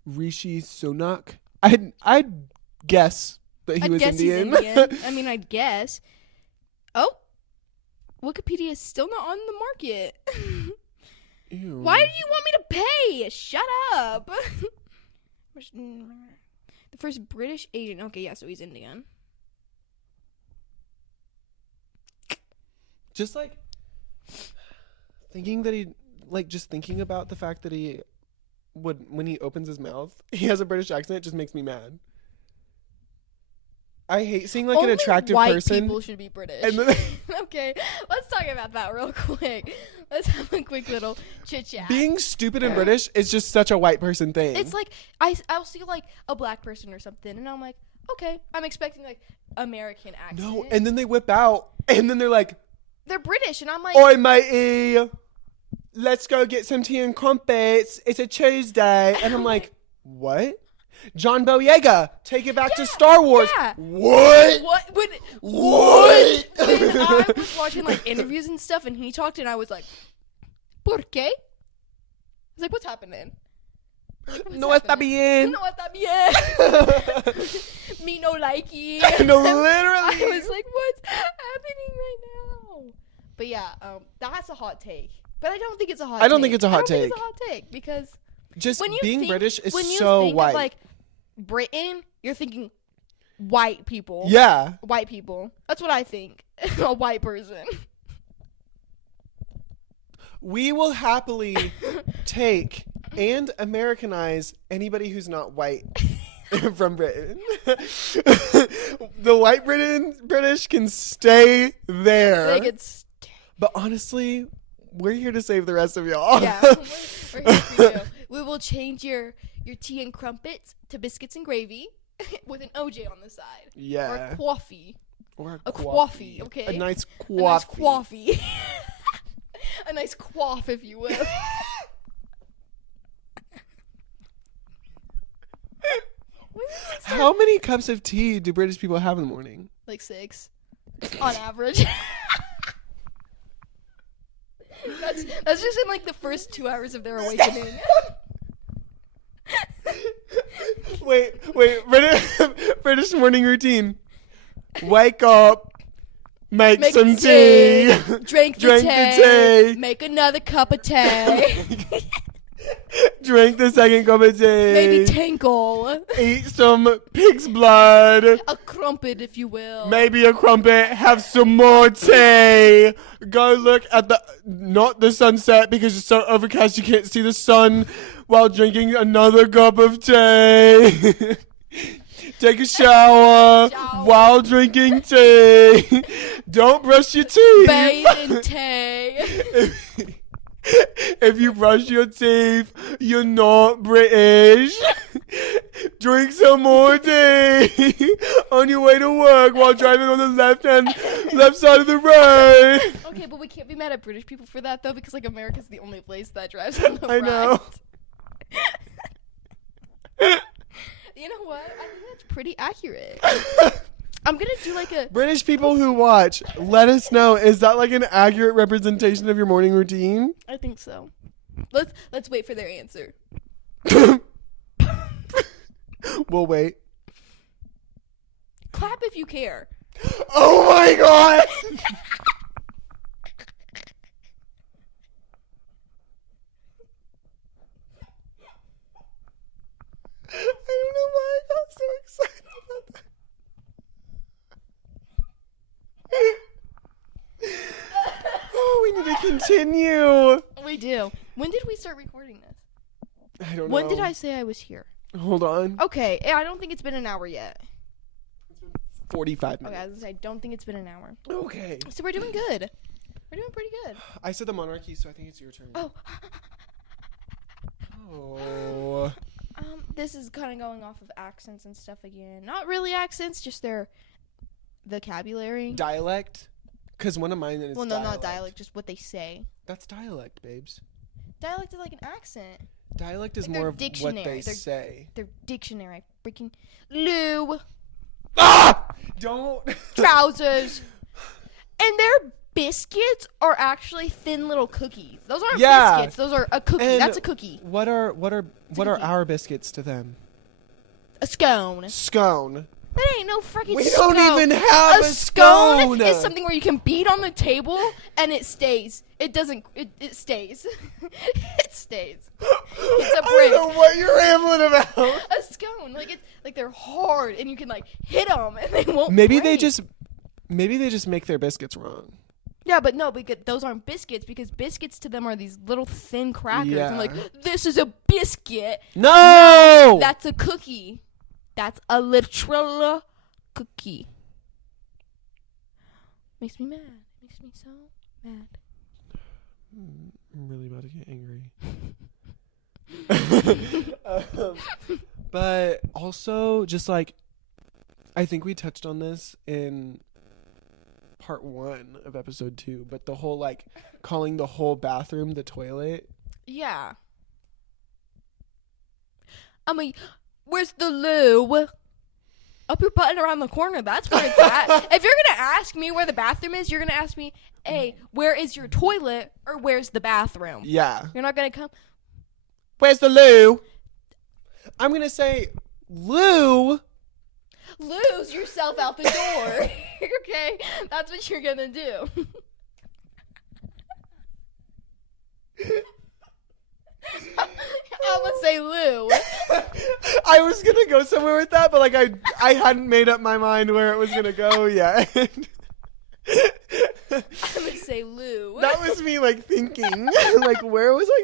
Rishi Sunak. I'd guess that he was Indian. He's Indian. I mean, I'd guess. Oh, Wikipedia is still not on the market. Ew. Why do you want me to pay? Shut up. The first British agent. Okay, yeah, so he's Indian. Just like thinking that just thinking about the fact that he would, when he opens his mouth, he has a British accent, it just makes me mad. I hate seeing like Only an attractive white person. People should be British. And then, okay, let's talk about that real quick. Let's have a quick little chit chat. being stupid and British is just such a white person thing. It's like I'll see like a black person or something, and I'm like, okay, I'm expecting like American accent. No, and then they whip out, and then they're like, they're British, and I'm like, "Oi, matey, let's go get some tea and crumpets. It's a Tuesday," and I'm like, "What?" John Boyega, take it back to Star Wars. Yeah. What? What? What? When I was watching like interviews and stuff, and he talked, and I was like, "Por qué?" I was like, "What's happening?" Like, No está bien. No está bien. Me no likey. No, literally. I was like, what's happening right now? But yeah, that's a hot take. But I don't think it's a hot take. I don't think it's a hot think take. it's a hot take because Just when you being think, British is when you so think white. Of, like Britain, you're thinking white people. Yeah. White people. That's what I think. A white person. We will happily take and Americanize anybody who's not white from Britain. The white British can stay there. They could But honestly, we're here to save the rest of y'all. Yeah, we're here for you. We will change your tea and crumpets to biscuits and gravy with an OJ on the side. Yeah. Or a coffee. Or a coffee, okay? A nice coffee. A nice coffee. A nice quaff, if you will. How many cups of tea do British people have in the morning? Like 6. On average. That's just in like the first 2 hours of their awakening. Wait. British morning routine. Wake up. Make some tea. Drink the tea. Make another cup of tea. Drink the second cup of tea. Maybe tinkle. Eat some pig's blood. A crumpet, if you will. Maybe a crumpet. Have some more tea. Go look at not the sunset because it's so overcast you can't see the sun while drinking another cup of tea. Take a shower while drinking tea. Don't brush your teeth. Bathe in tea. If you brush your teeth, you're not British. Drink some more tea on your way to work while driving on the left side of the road. Okay, but we can't be mad at British people for that though, because like America's the only place that drives on the right. I know. You know what? I think that's pretty accurate. I'm gonna do like a British people who watch, let us know. Is that like an accurate representation of your morning routine? I think so. Let's wait for their answer. We'll wait. Clap if you care. Oh my god! continue. We do. When did we start recording this? I don't know. When did I say I was here? Hold on. Okay, I don't think it's been an hour yet. 45 minutes. Okay, I was gonna say, I don't think it's been an hour. Okay. So we're doing good. We're doing pretty good. I said the monarchy, so I think it's your turn. Oh. Oh. This is kind of going off of accents and stuff again. Not really accents, just their vocabulary. Dialect? Because one of mine is well, no, not dialect, just what they say. That's dialect, babes. Dialect is like an accent. Dialect is like more of what they say. Their dictionary. Freaking Lou. Ah! Don't. Trousers. And their biscuits are actually thin little cookies. Those aren't biscuits. Those are a cookie. And that's a cookie. What are our biscuits to them? A scone. Scone. That ain't no freaking We scone. don't even have a scone. Is something where you can beat on the table and it stays. It doesn't. It stays. It stays. It's a brick. I don't know what you're rambling about. A scone, like they're hard and you can like hit them and they won't. Maybe break. they just make their biscuits wrong. Yeah, but no, because those aren't biscuits. Because biscuits to them are these little thin crackers. Yeah. And like, this is a biscuit. No, that's a cookie. That's a literal cookie. Makes me mad. Makes me so mad. I'm really about to get angry. But also, just like, I think we touched on this in part 1 of episode 2, but the whole, like, calling the whole bathroom the toilet. Yeah. I mean, where's the loo? Up your butt and around the corner. That's where it's at. If you're going to ask me where the bathroom is, you're going to ask me, hey, where is your toilet or where's the bathroom? Yeah. You're not going to come, where's the loo? I'm going to say, loo. Lose yourself out the door. Okay? That's what you're going to do. I'm going to say Lou. I was going to go somewhere with that, but like I hadn't made up my mind where it was going to go yet. I'm going to say Lou. That was me like thinking, like where was I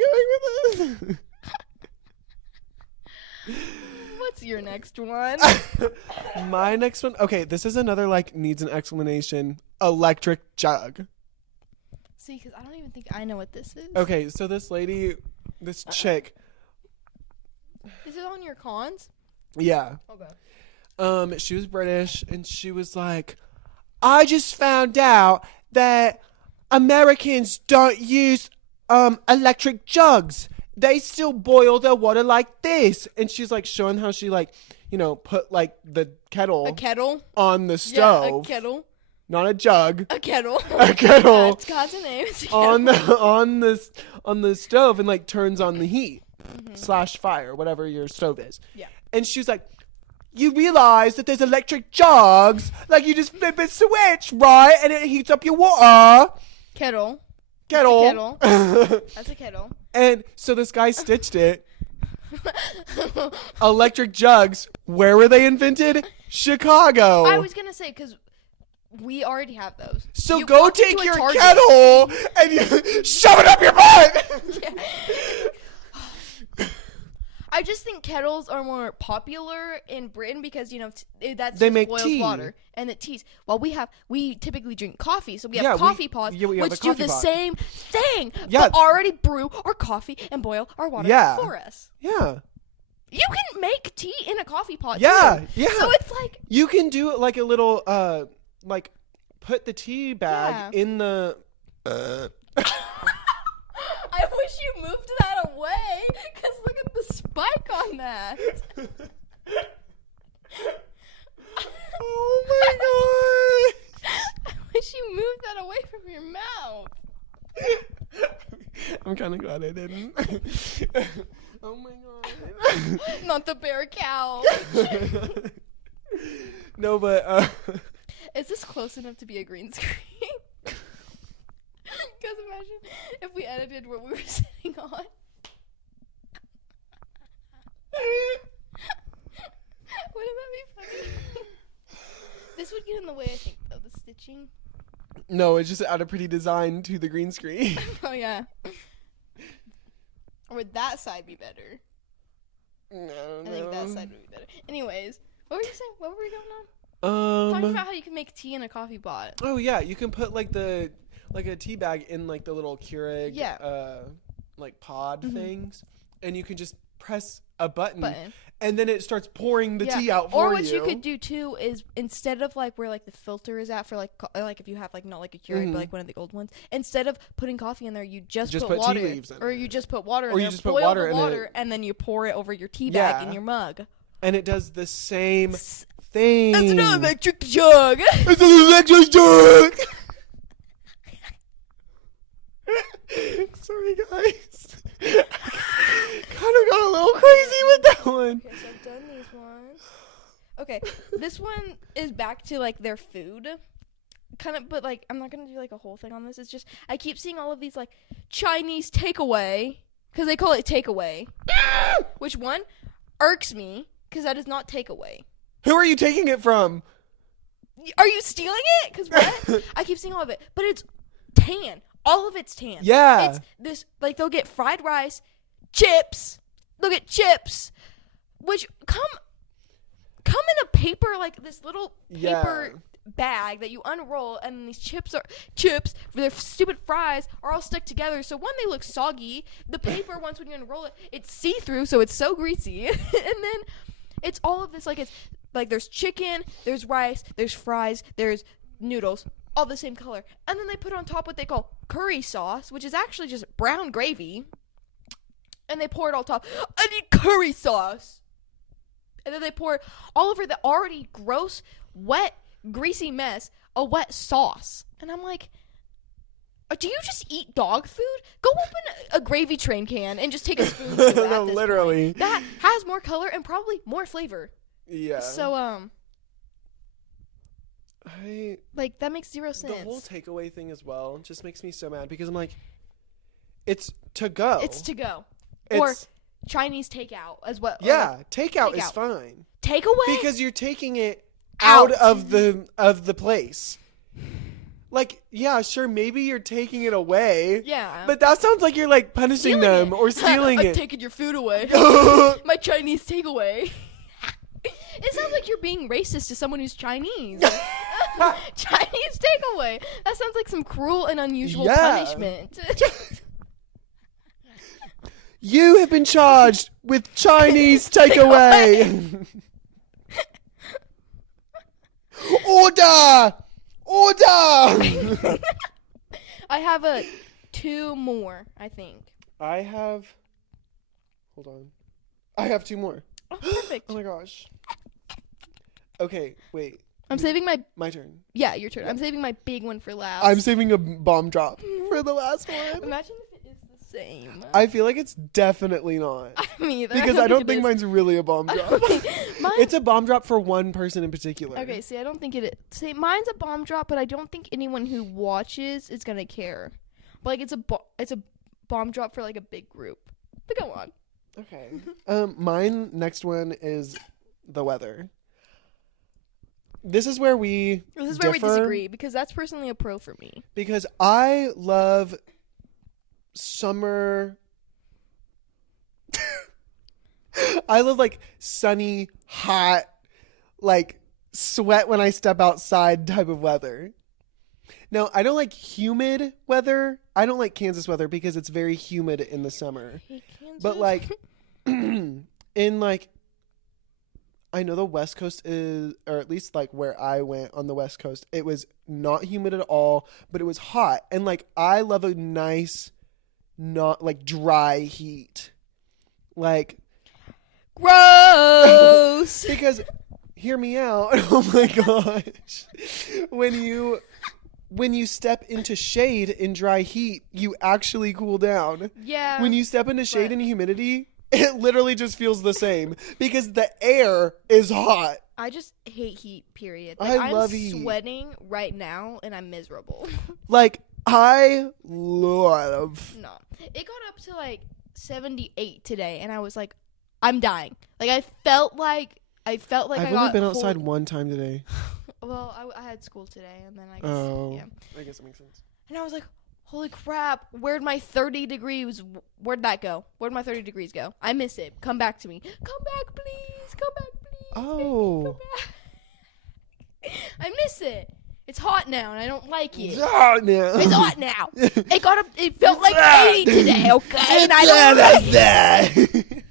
going with this? What's your next one? My next one. Okay, this is another like needs an explanation. Electric jug. See, because I don't even think I know what this is. Okay, so this chick. Is it on your cons? Yeah. Okay. She was British, and she was like, I just found out that Americans don't use electric jugs. They still boil their water like this. And she's like showing how she like, put like the kettle. A kettle? On the stove. Yeah, a kettle. Not a jug. A kettle. A kettle. It's God's name. It's a kettle. On the stove and like turns on the heat / fire, whatever your stove is. Yeah. And she's like, you realize that there's electric jugs, like you just flip a switch, right? And it heats up your water. Kettle. Kettle. That's a kettle. And so this guy stitched it. Electric jugs. Where were they invented? Chicago. I was going to say, because we already have those. So you go take your kettle and you shove it up your butt. Yeah. I just think kettles are more popular in Britain because, that's they just make boiled tea. water. And the teas. Well, we typically drink coffee, so we have coffee pots, we have which a coffee do the pot. same thing, Yeah. but already brew our coffee and boil our water for us. Yeah. You can make tea in a coffee pot, Yeah, too. yeah. So it's like... You can do it like a little, like, put the tea bag in the... I wish you moved that away, because look at the spike on that. Oh my god! I wish you moved that away from your mouth. I'm kind of glad I didn't. Oh my god. Not the bear cow. No, but Is this close enough to be a green screen? Because imagine if we edited what we were sitting on. Wouldn't that be funny? This would get in the way, I think, though, the stitching. No, it's just add a pretty design to the green screen. Oh, yeah. Or would that side be better? No, I think that side would be better. Anyways, what were you saying? What were we going on? Talking about how you can make tea in a coffee pot. Oh, yeah. You can put, like, a tea bag in, like, the little Keurig, like, pod things. And you can just press a button. And then it starts pouring the tea out for you. Or what you could do too is instead of like where like the filter is at for like if you have like not like a Keurig but like one of the old ones, instead of putting coffee in there, you just put water, tea leaves in or it. you just put water in or there, you just put water in it, and then you pour it over your tea bag in your mug. And it does the same thing. It's an electric jug. It's an electric jug. Sorry, guys. Kind of got a little crazy with that one. Okay, so I've done these ones. Okay, this one is back to like their food. Kind of, but like I'm not gonna do like a whole thing on this. It's just I keep seeing all of these like Chinese takeaway because they call it takeaway. Which one irks me because that is not takeaway. Who are you taking it from? Are you stealing it? Because what? I keep seeing all of it, but it's tan. All of it's tan. Yeah. It's this, like, they'll get fried rice, chips. They'll get chips, which come in a paper, like, this little paper bag that you unroll, and these chips, their stupid fries are all stuck together. So, one, they look soggy. The paper, once when you unroll it, it's see-through, so it's so greasy. And then it's all of this, like, it's, like, there's chicken, there's rice, there's fries, there's noodles. All the same color. And then they put on top what they call curry sauce, which is actually just brown gravy. And they pour it on top. I need curry sauce. And then they pour all over the already gross, wet, greasy mess, a wet sauce. And I'm like, do you just eat dog food? Go open a gravy train can and just take a spoonful. No, literally. Point. That has more color and probably more flavor. Yeah. So, like, that makes zero sense. The whole takeaway thing as well just makes me so mad because I'm like, it's to go. It's to go. Or Chinese takeout as well. Yeah, takeout is fine. Takeaway? Because you're taking it out of the place. Like, yeah, sure, maybe you're taking it away. Yeah. But that sounds like you're, like, punishing them or stealing it. I'm taking your food away. My Chinese takeaway. It sounds like you're being racist to someone who's Chinese. Chinese takeaway. That sounds like some cruel and unusual punishment. You have been charged with Chinese takeaway. Order! Order! I have two more, I think. Hold on. I have two more. Oh, perfect. Oh my gosh. Okay, wait. I'm saving my turn. Yeah, your turn. Yeah. I'm saving my big one for last. I'm saving a bomb drop for the last one. Imagine if it is the same. I feel like it's definitely not. Me either. Because I don't think mine's really a bomb drop. It's a bomb drop for one person in particular. Okay, see, I don't think it is. See, mine's a bomb drop, but I don't think anyone who watches is gonna care. But like, it's a bomb drop for like a big group. But go on. Okay. Mine next one is the weather. This is where we disagree because that's personally a pro for me. Because I love summer. I love like sunny, hot, like sweat when I step outside type of weather. Now, I don't like humid weather. I don't like Kansas weather because it's very humid in the summer. Hey, Kansas. But like in like I know the West Coast is, or at least like where I went on the West Coast, it was not humid at all, but it was hot. And like I love a nice, not like dry heat. Like gross. Because hear me out. Oh my gosh. When you step into shade in dry heat, you actually cool down. Yeah. When you step into shade in humidity, it literally just feels the same because the air is hot. I just hate heat, period. Like, I'm love heat. sweating right now and I'm miserable. Like, I love. No. It got up to like 78 today and I was like, I'm dying. Like, I felt like I've only been outside one time today. Well, I had school today, and then I guess, I guess it makes sense. And I was like, holy crap, where'd my 30 degrees, where'd that go? Where'd my 30 degrees go? I miss it. Come back to me. Come back, please. Come back, please. Oh. Baby, come back. I miss it. It's hot now, and I don't like it. It's hot now. It's hot now. It felt like 80 today, okay? And I don't like it.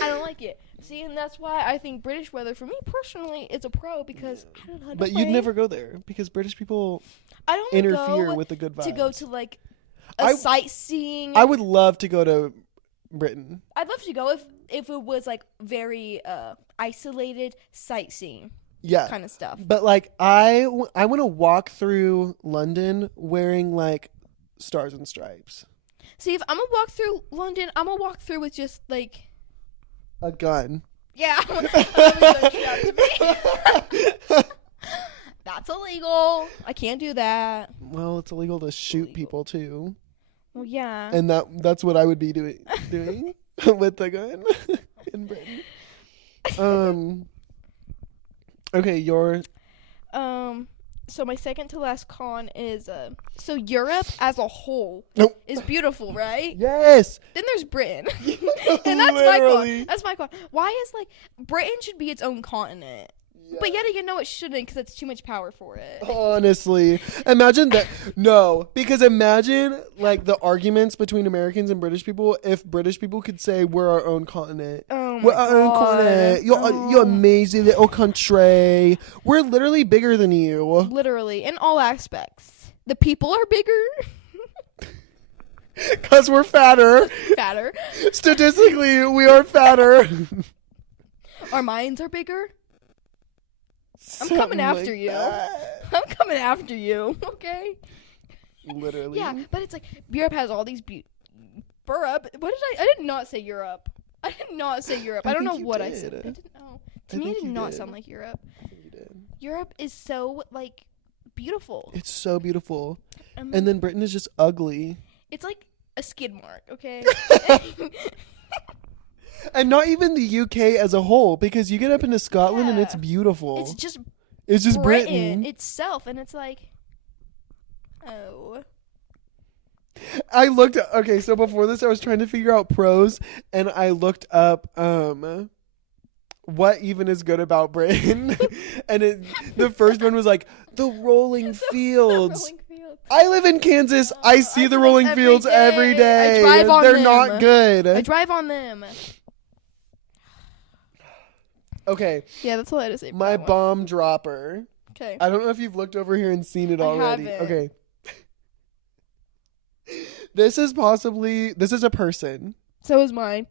I don't like it. See, and that's why I think British weather, for me personally, is a pro, because I don't know. But you'd never go there because British people interfere with the good vibes. To go to like a sightseeing. I would love to go to Britain. I'd love to go if it was like very isolated sightseeing. Yeah. Kind of stuff. But like I want to walk through London wearing like stars and stripes. See, if I'm gonna walk through London, I'm gonna walk through with just like a gun. Yeah. That's illegal. I can't do that. Well, it's illegal to shoot people too. Well, yeah. And that's what I would be doing with the gun in Britain. Okay, your so my second to last con is so Europe as a whole is beautiful, right? Yes. Then there's Britain. And that's my con. That's my con. Why is like Britain should be its own continent? Yeah. But yet again, no, it shouldn't, because it's too much power for it. Honestly. Imagine that. No, because imagine like the arguments between Americans and British people if British people could say we're our own continent. We're our own continent. You're amazing little country. We're literally bigger than you. Literally, in all aspects. The people are bigger. Because we're fatter. Fatter. Statistically, we are fatter. Our minds are bigger. I'm coming after you. I'm coming after you, okay? Literally. Yeah, but it's like Europe has all these Europe. What did I did not say Europe. I did not say Europe. I don't know what I said. I didn't know. To me, it did not sound like Europe. I think you did. Europe is so like beautiful. It's so beautiful. And then Britain is just ugly. It's like a skid mark, okay? And not even the UK as a whole, because you get up into Scotland and it's beautiful. It's just Britain itself, and it's like, oh. I looked okay, so before this I was trying to figure out pros, and I looked up what even is good about Britain. And the first one was like the rolling fields. I live in Kansas. I see the rolling fields every day. I drive on They're them. not good. I drive on them. Okay. Yeah, that's all I had to say. My bomb dropper. Okay. I don't know if you've looked over here and seen it already. Haven't. Okay. This is a person. So is mine.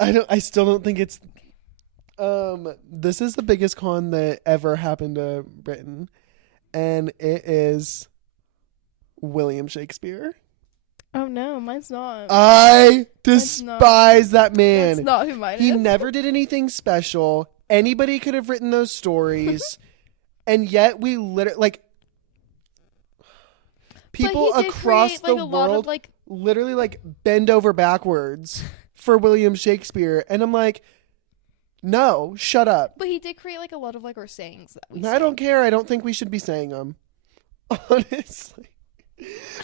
I still don't think it's this is the biggest con that ever happened to Britain, and it is William Shakespeare. Oh no, mine's not. I despise that man. That's not who mine is. He never did anything special. Anybody could have written those stories. And yet we literally like people across the world literally like bend over backwards for William Shakespeare, and I'm like, no, shut up. But he did create like a lot of like our sayings that we I don't care. I don't think we should be saying them. Honestly.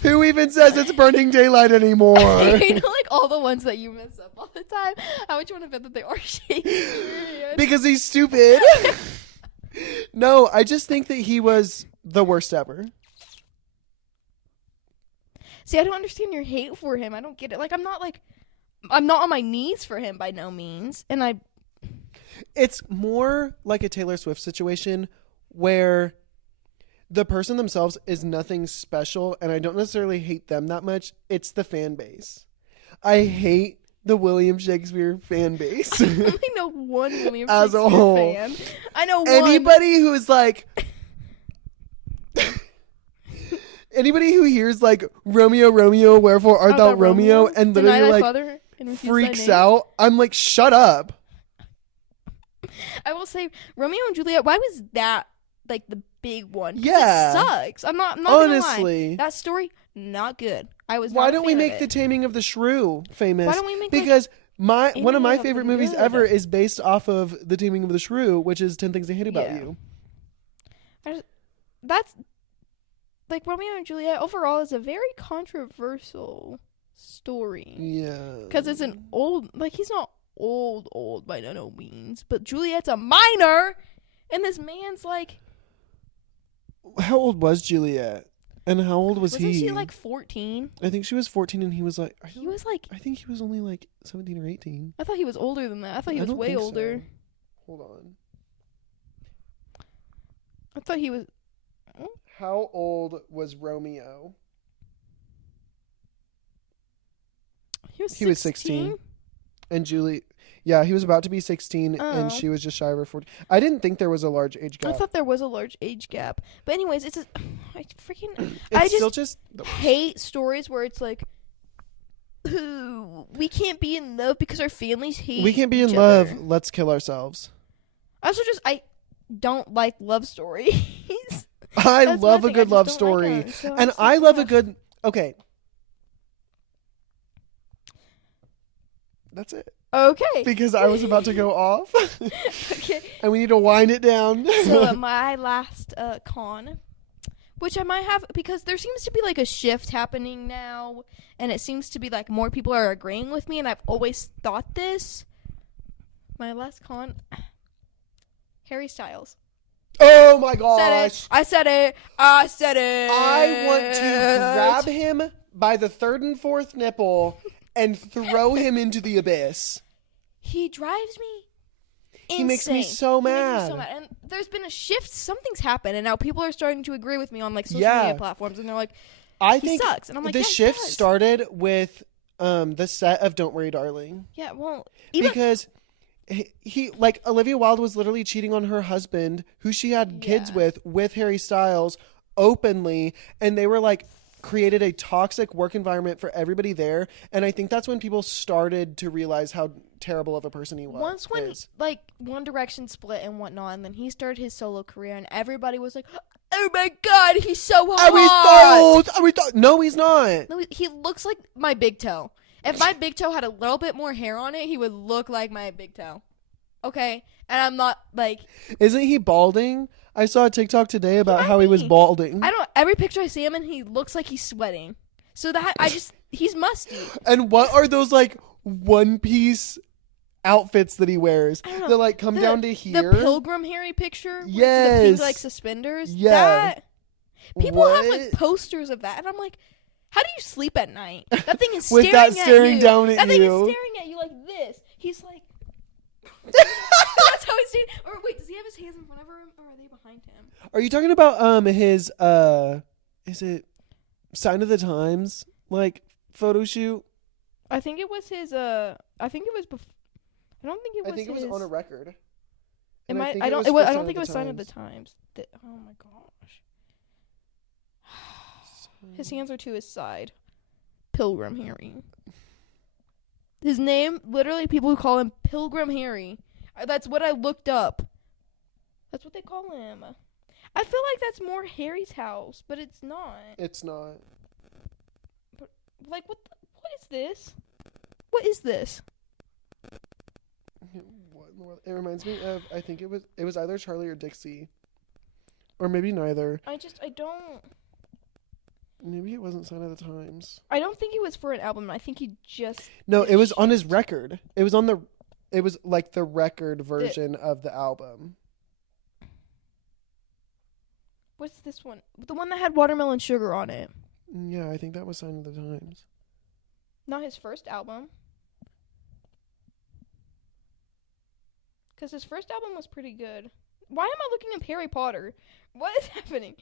Who even says it's burning daylight anymore? You know, like all the ones that you mess up all the time. How much you want to bet that they are Shakespearean? Because he's stupid. No, I just think that he was the worst ever. See, I don't understand your hate for him. I don't get it. Like, I'm not on my knees for him by no means. And it's more like a Taylor Swift situation where the person themselves is nothing special, and I don't necessarily hate them that much. It's the fan base. I hate the William Shakespeare fan base. I only know one William as Shakespeare a whole fan. I know one. Anybody who is like anybody who hears like Romeo, Romeo, wherefore art thou Romeo, and literally like freaks out, I'm like, shut up. I will say Romeo and Juliet, why was that like the big one? Yeah. It sucks. I'm not honestly gonna lie. That story, not good. Why don't we make The Taming of the Shrew famous? Why don't we make One of my favorite movies good. ever is based off of The Taming of the Shrew, which is 10 Things I Hate About You. That's like Romeo and Juliet overall is a very controversial story. Yeah. Because it's an old, like, he's not old by no means, but Juliet's a minor, and this man's like. How old was Juliet? And how old was he? Wasn't she like 14? I think she was 14 and he was like. He was like. I think he was only like 17 or 18. I thought he was older than that. I thought he was way older. So. Hold on. I thought he was. How old was Romeo? He was 16. And Julie, yeah, he was about to be 16 and she was just shy of her 14. I didn't think there was a large age gap. I thought there was a large age gap. But anyways, I just hate stories where it's like, we can't be in love because our families hate We can't be in each love. other. Let's kill ourselves. I don't like love stories. I love a good love story. And I love a good... Okay. That's it. Okay. Because I was about to go off. Okay. And we need to wind it down. So my last con, which I might have, because there seems to be like a shift happening now, and it seems to be like more people are agreeing with me, and I've always thought this. My last con, Harry Styles. Oh my gosh. I said it. I want to grab him by the third and fourth nipple and throw him into the abyss. He drives me insane. He makes me so mad. And there's been a shift. Something's happened, and now people are starting to agree with me on like social media platforms, and they're like, I he think sucks. And I'm like, the shift started with the set of Don't Worry, Darling. Yeah, well, because he like Olivia Wilde was literally cheating on her husband, who she had kids with Harry Styles openly, and they were like created a toxic work environment for everybody there. And I think that's when people started to realize how terrible of a person he was. Once when like One Direction split and whatnot, and then he started his solo career, and everybody was like, "Oh my God, he's so hot!" No, he's not. No, he looks like my big toe. If my big toe had a little bit more hair on it, he would look like my big toe. Okay? And I'm not like... Isn't he balding? I saw a TikTok today about how he was balding. Every picture I see him in, he looks like he's sweating. So that, he's musty. And what are those like one-piece outfits that he wears? They like come down to here. The Pilgrim Harry picture? Yes. The pink like suspenders? Yeah. People have like posters of that, and I'm like... How do you sleep at night? That thing is staring with that staring at you. down at that thing you. Is staring at you like this. He's like, that's how he's standing. Or wait, does he have his hands in front of him, or are they behind him? Are you talking about his is it Sign of the Times like photo shoot? I think it was his. I think it was. I don't think it was. I think it was on a record. It might. I don't think it was Sign of the Times. Oh my gosh. His hands are to his side. Pilgrim Harry. His name, literally people who call him Pilgrim Harry. That's what I looked up. That's what they call him. I feel like that's more Harry's house, but it's not. It's not. But, like, what is this? What is this? It reminds me of, I think it was either Charlie or Dixie. Or maybe neither. I don't... Maybe it wasn't Sign of the Times. I don't think it was for an album. I think he just... No, it was on his record. It was like the record version of the album. What's this one? The one that had Watermelon Sugar on it. Yeah, I think that was Sign of the Times. Not his first album. Because his first album was pretty good. Why am I looking up Harry Potter? What is happening?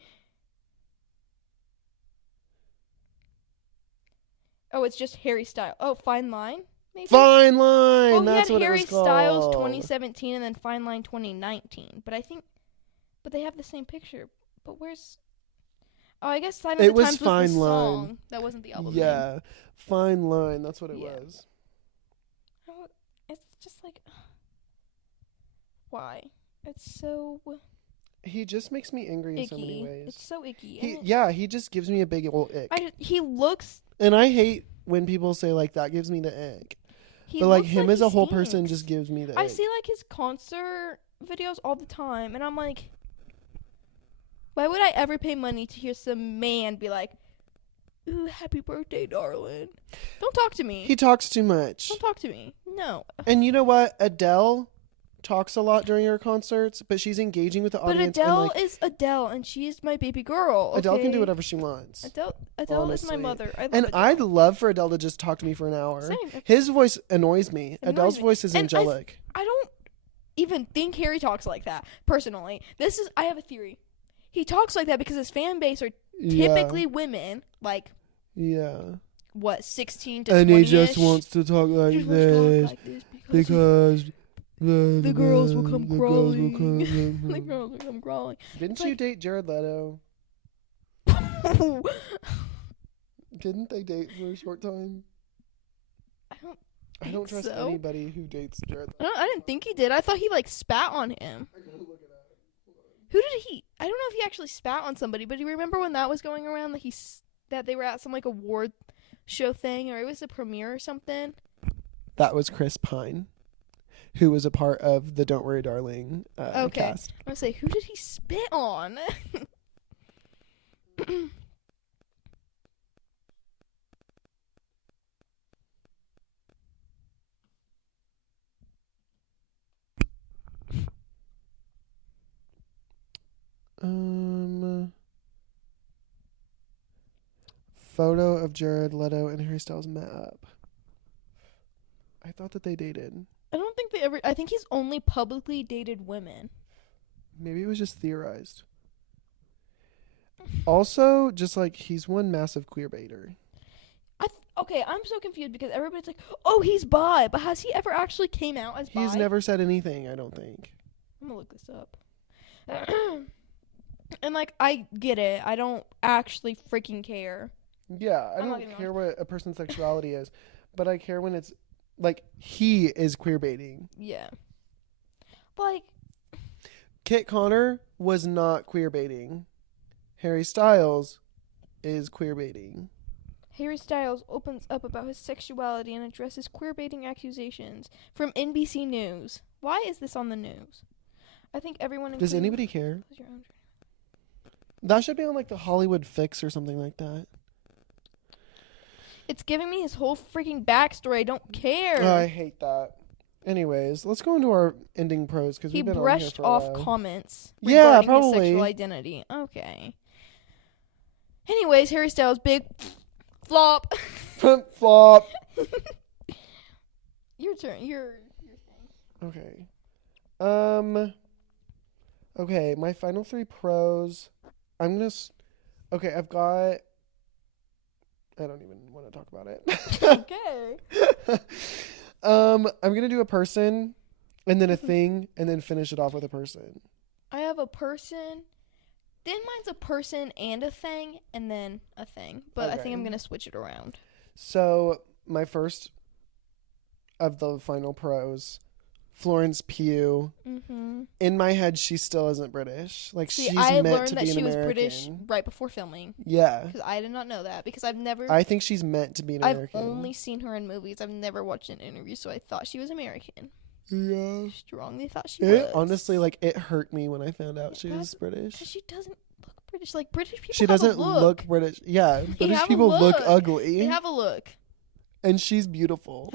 Oh, it's just Harry Styles. Oh, Fine Line? Maybe? Fine Line! Well, that's what Harry it was called. Styles 2017 and then Fine Line 2019. But they have the same picture. But where's... Oh, I guess Sign of the Times was Fine the Line. song. That wasn't the album Yeah. name. Fine Line. That's what it was. Oh, it's just like... Why? It's so... He just makes me angry in so many ways. It's so icky. He just gives me a big old ick. He looks... And I hate when people say, like, that gives me the ick. But like him as a whole person just gives me the I see like his concert videos all the time, and I'm like, why would I ever pay money to hear some man be like, "Ooh, happy birthday, darling"? Don't talk to me. He talks too much. Don't talk to me. No. And you know what? Adele talks a lot during her concerts, but she's engaging with the audience. But Adele and, like, is Adele, and she's my baby girl. Okay? Adele can do whatever she wants. Adele is my mother. I love and Adele. I'd love for Adele to just talk to me for an hour. Same. His voice annoys me. Adele's voice is angelic. I don't even think Harry talks like that, personally. I have a theory. He talks like that because his fan base are typically women, like, what, 16 to 20-ish? And he just wants to talk like this because the girls will come crawling. The girls will come crawling. Didn't you date Jared Leto? Didn't they date for a short time? I don't trust anybody who dates Jared Leto. I didn't think he did. I thought he, like, spat on him. I gotta look it up. Who did he? I don't know if he actually spat on somebody, but do you remember when that was going around that they were at some like award show thing, or it was a premiere or something? That was Chris Pine, who was a part of the Don't Worry Darling cast. I'm gonna say, who did he spit on? Photo of Jared Leto and Harry Styles met up. I thought that they dated. I don't think they ever. I think he's only publicly dated women. Maybe it was just theorized. Also, just like he's one massive queer baiter. Okay, I'm so confused because everybody's like, "Oh, he's bi," but has he ever actually came out as bi? He's never said anything. I don't think. I'm gonna look this up. And like, I get it. I don't actually freaking care. Yeah, I don't care what a person's sexuality is, but I care when it's like he is queer baiting. Yeah. Like, Kit Connor was not queer baiting. Harry Styles is queer baiting. Harry Styles opens up about his sexuality and addresses queer baiting accusations from NBC News. Why is this on the news? I think everyone. Does anybody care? That should be on like the Hollywood Fix or something like that. It's giving me his whole freaking backstory. I don't care. I hate that. Anyways, let's go into our ending pros because we've been on here for a while. He brushed off comments regarding his sexual identity. Okay. Anyways, Harry Styles, big flop. Flop. Your turn. Your thing. Okay. Okay, my final 3 pros. I've got. I don't even want to talk about it. Okay. I'm gonna do a person, and then a thing, and then finish it off with a person. I have a person. Then mine's a person and a thing, and then a thing. But I think I'm gonna switch it around. So my first of the final pros, Florence Pugh. Mm-hmm. In my head, she still isn't British. Like, she's I meant learned to that be an she was American. British right before filming. Yeah. Because I did not know that. Because I've never. I think she's meant to be an American. I've only seen her in movies. I've never watched an interview, so I thought she was American. Yeah. Strongly thought she was. Honestly, like, it hurt me when I found out she was British. Because she doesn't look British. Like, British people She doesn't look British. Yeah. British people look ugly. They have a look. And she's beautiful.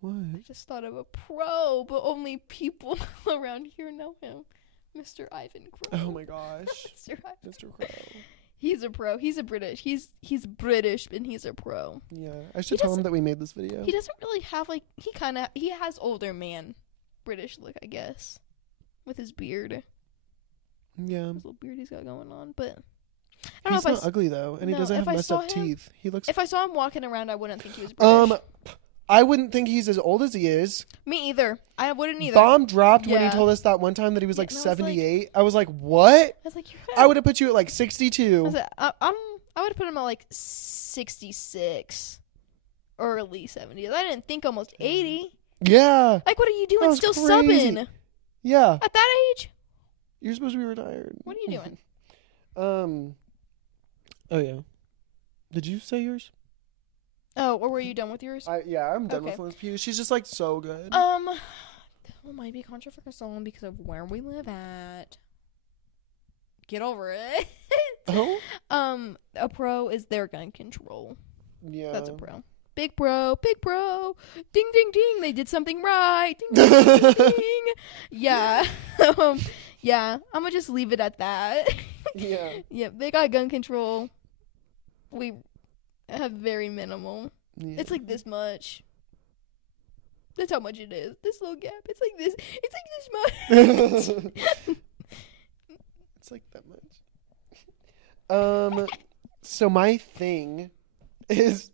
What? I just thought of a pro, but only people around here know him. Mr. Ivan Crow. Oh my gosh. Mr. Crow. He's a pro. He's a British. He's British, and he's a pro. Yeah. I should tell him that we made this video. He doesn't really have, like, he has older man British look, I guess. With his beard. Yeah. His little beard he's got going on, but I don't know if he's not ugly though, and he doesn't have messed up teeth. He looks. If I saw him walking around, I wouldn't think he was British. I wouldn't think he's as old as he is. Me either. I wouldn't either. Bomb dropped when he told us that one time that he was like 78. I was like, what? I was like, I would have put you at like 62. I would have put him at like 66, early 70s. I didn't think almost 80. Yeah. Like, what are you doing? Still subbing? Yeah. At that age? You're supposed to be retired. What are you doing? Oh yeah. Did you say yours? Oh, or were you done with yours? I'm done with Florence Pugh. She's just like so good. That one might be controversial because of where we live at. Get over it. Oh? A pro is their gun control. Yeah. That's a pro. Big bro. Ding, ding, ding. They did something right. Ding, ding, ding, ding. Yeah. Yeah. I'm going to just leave it at that. Yeah. Yeah. They got gun control. We have very minimal. Yeah. It's like this much. That's how much it is. This little gap. It's like this. It's like this much. It's like that much. So my thing is,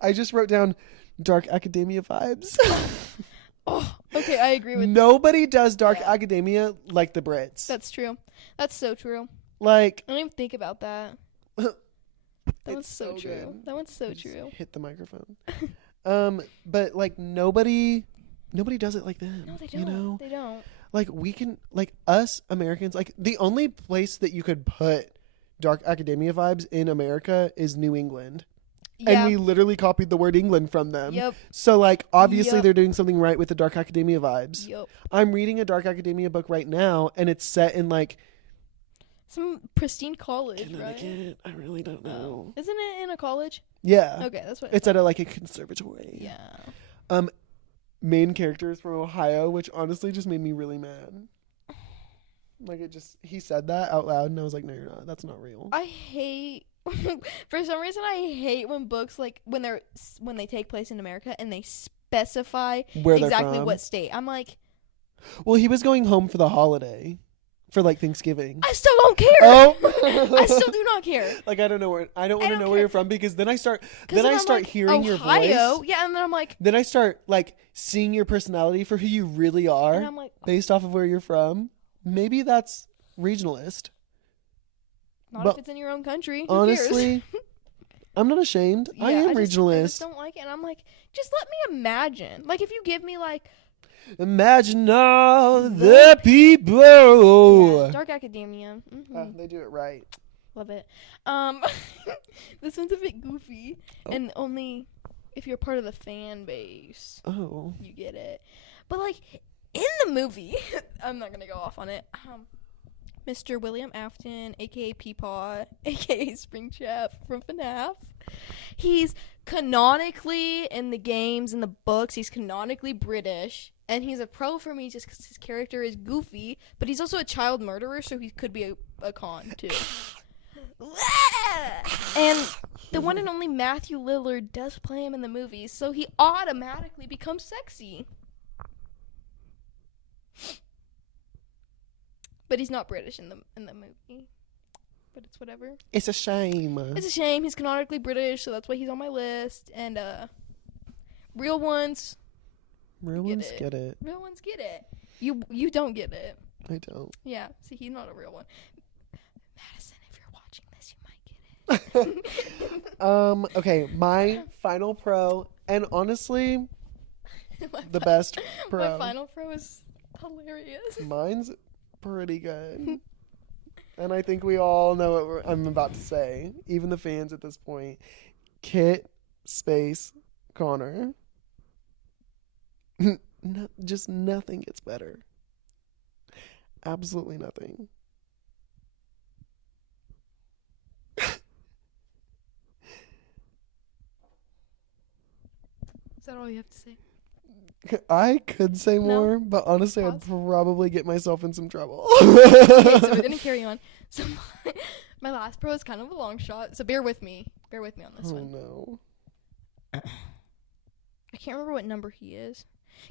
I just wrote down dark academia vibes. Oh, okay, I agree with Nobody does dark academia like the Brits. That's true. That's so true. Like, I didn't even think about that. That one's so true. Good. That one's so Just true. hit the microphone. But like nobody does it like them. No, they don't. You know? They don't. Like we can, like us Americans, like the only place that you could put dark academia vibes in America is New England. Yeah. And we literally copied the word England from them. Yep. So like obviously Yep. they're doing something right with the dark academia vibes. Yep. I'm reading a dark academia book right now and it's set in like some pristine college, Connecticut. right? I really don't know. Isn't it in a college? Yeah. Okay, that's what It's at a conservatory. Yeah. Main characters from Ohio, which honestly just made me really mad. Like he said that out loud and I was like, no, you're not. That's not real. I hate for some reason I hate when books when they take place in America and they specify Where they're exactly from. what state. I'm like, Well, he was going home for the holiday. For Thanksgiving. I still don't care. Oh. I still do not care. Like I don't want to know where you're from because then I start Like, hearing your Ohio. voice. Yeah, and then I'm like, Then I start seeing your personality for who you really are and I'm like, based off of where you're from. Maybe that's regionalist. not But if it's in your own country. Who honestly, cares? I'm not ashamed. Yeah, I am regionalist. I just don't like it. And I'm like, just let me imagine. Like if you give me Imagine all the people. yeah, dark academia. Mm-hmm. They do it right. Love it. This one's a bit goofy, and only if you're part of the fan base, you get it. But in the movie, I'm not gonna go off on it. Mr. William Afton, aka Peapod, aka Springtrap from FNAF. He's canonically in the games and the books. He's canonically British, and he's a pro for me just because his character is goofy. But he's also a child murderer, so he could be a con too. And the one and only Matthew Lillard does play him in the movies, so he automatically becomes sexy. But he's not British in the movie. But it's whatever. It's a shame. It's a shame. He's canonically British, so that's why he's on my list. And real ones get it. Real ones get it. You don't get it. I don't. Yeah. See, he's not a real one. Madison, if you're watching this, you might get it. Okay, my final pro, and honestly, the best pro. My final pro is hilarious. Mine's pretty good. And I think we all know what I'm about to say. Even the fans at this point. Kit space Connor. Just nothing gets better. Absolutely nothing. Is that all you have to say? I could say No. more, but honestly, Pause. I'd probably get myself in some trouble. Okay, so we're gonna carry on. So my last pro is kind of a long shot, so bear with me. Bear with me on this one. No. I can't remember what number he is.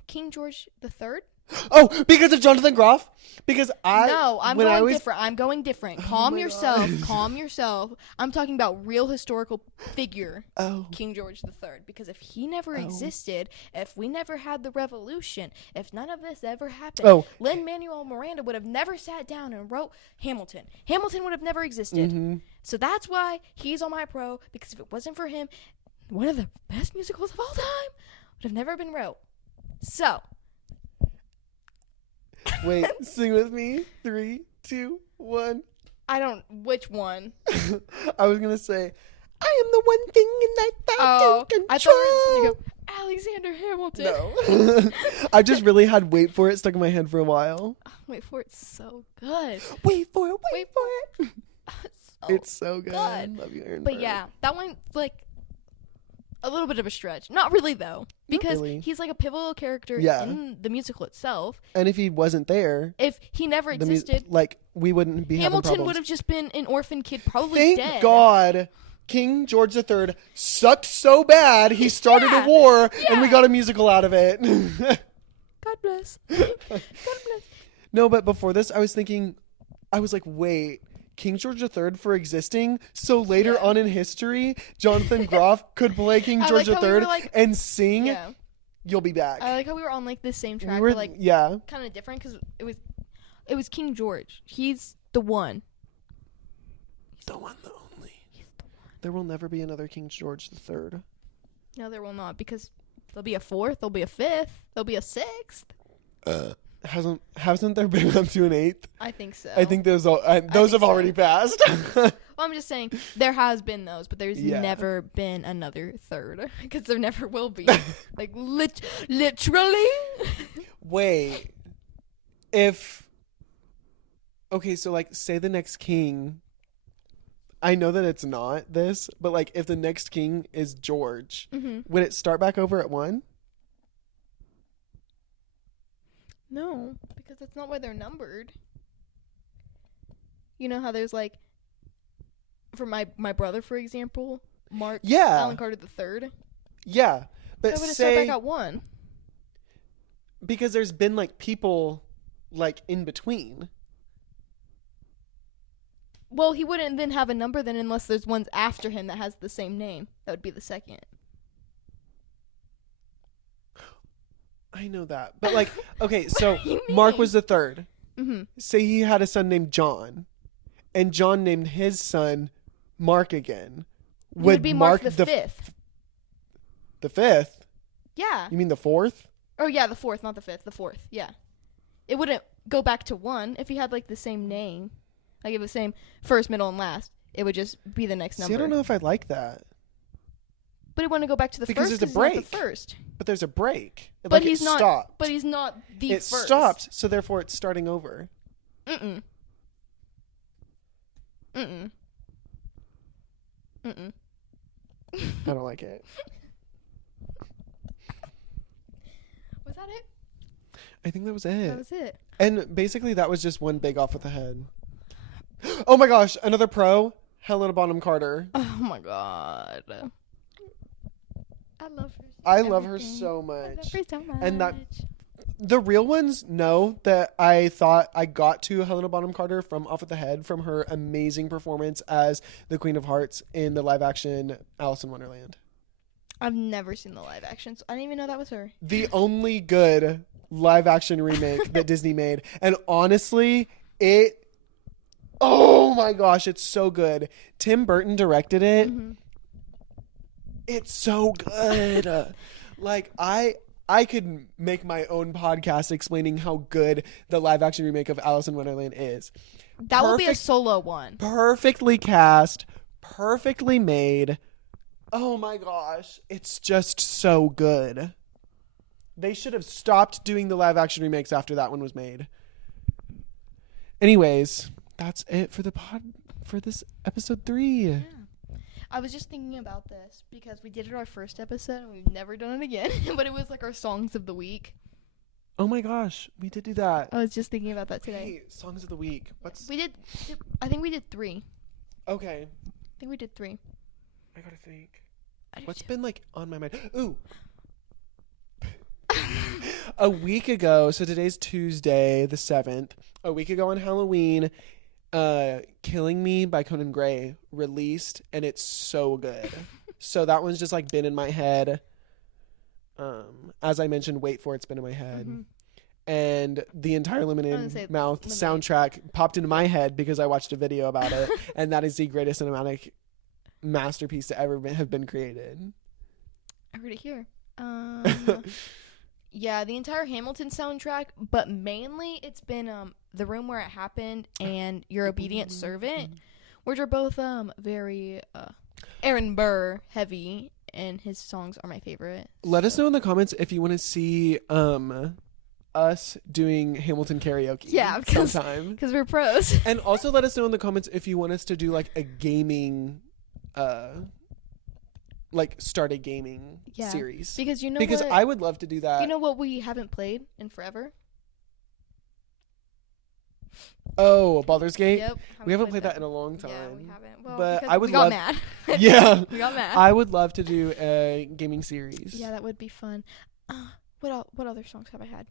King George III? Oh, because of Jonathan Groff? Because No, I'm when I going was- different. I'm going different. Oh Calm my yourself. God. Calm yourself. I'm talking about real historical figure. Oh. King George III, because if he never existed, if we never had the revolution, if none of this ever happened, Lin-Manuel Miranda would have never sat down and wrote Hamilton. Hamilton would have never existed. Mm-hmm. So that's why he's on my pro, because if it wasn't for him, one of the best musicals of all time would have never been wrote. So. Wait, sing with me. 3, 2, 1. I don't, which one? I was going to say, I am the one thing in that can control. I thought we were just gonna go Alexander Hamilton. No. I just really had Wait For It stuck in my head for a while. Wait For It's so good. Wait for it, wait for it. It's so good. Love you, Aaron But Burr. yeah, that one's like a little bit of a stretch. Not really though, because he's like a pivotal character in the musical itself. And if he wasn't there, if he never existed, we wouldn't be Hamilton would have just been an orphan kid, probably Thank dead. God King George III sucked so bad he started a war and we got a musical out of it. God bless. God bless. No, but before this, I was like, wait, King George III for existing? So later on in history, Jonathan Groff could play King George III and sing. Yeah. You'll be back. I like how we were on like the same track, but like kind of different because it was King George. He's the one. The one, the only. There will never be another King George III. No, there will not, because there'll be a fourth, there'll be a fifth, there'll be a sixth. Hasn't there been up to an eighth? I think so. I think those have already passed. Well, I'm just saying there has been those, but there's never been another third, because there never will be. Like literally. Wait, so like say the next king. I know that it's not this, but like if the next king is George, would it start back over at 1? No, because that's not why they're numbered. You know how there's like, for my brother, for example, Mark Allen Carter III? Yeah. But so would it start back at 1? Because there's been like people like in between. Well, he wouldn't then have a number then unless there's ones after him that has the same name. That would be the second. I know that. But like, okay, so Mark was the third. Mm-hmm. Say he had a son named John, and John named his son Mark again. Would be Mark the fifth. The fifth? Yeah. You mean the fourth? Oh, yeah, the fourth, not the fifth. The fourth, yeah. It wouldn't go back to 1 if he had like the same name. Like it was the same first, middle, and last. It would just be the next number. See, I don't know if I'd like that. But it wouldn't go back to the because first there's a break. He's not the first. But there's a break. But he's not. Stopped. But he's not the first. It stopped, so therefore it's starting over. I don't like it. Was that it? I think that was it. That was it. And basically that was just one big off with the head. Oh my gosh, another pro, Helena Bonham Carter. Oh my god. I love her. I love her so much. And that the real ones know that I thought I got to Helena Bonham Carter from Off with the Head from her amazing performance as the Queen of Hearts in the live action Alice in Wonderland. I've never seen the live action, so I didn't even know that was her. The only good live action remake that Disney made. And honestly, oh my gosh, it's so good. Tim Burton directed it. Mm-hmm. It's so good. Like I could make my own podcast explaining how good the live action remake of Alice in Wonderland is. That will be a solo one. Perfectly cast, perfectly made. Oh my gosh, it's just so good. They should have stopped doing the live action remakes after that one was made. Anyways, that's it for the pod for this episode 3. Yeah. I was just thinking about this because we did it our first episode and we've never done it again. But it was like our songs of the week. Oh my gosh, we did do that. I was just thinking about that today. Hey, songs of the week. I think we did 3. Okay. I think we did 3. I gotta think. What's been like on my mind? Ooh. A week ago, so today's Tuesday, the 7th. A week ago on Halloween, Killing Me by Conan Gray released, and it's so good. So that one's just like been in my head. As I mentioned, Wait For It's been in my head. Mm-hmm. And the entire Lemonade Mouth soundtrack popped into my head because I watched a video about it. And that is the greatest cinematic masterpiece to ever have been created. I heard it here. Yeah, the entire Hamilton soundtrack, but mainly it's been The Room Where It Happened and Your Obedient Servant, which are both very Aaron Burr heavy, and his songs are my favorite. Let us know in the comments if you want to see us doing Hamilton karaoke. Yeah, sometime because we're pros. And also let us know in the comments if you want us to do like a gaming, start a gaming series. Because because I would love to do that. You know what we haven't played in forever? Oh, Baldur's Gate? Yep. We haven't played that in a long time. Yeah, we haven't. Well, but because I would we got mad. Yeah. We got mad. I would love to do a gaming series. Yeah, that would be fun. What other songs have I had?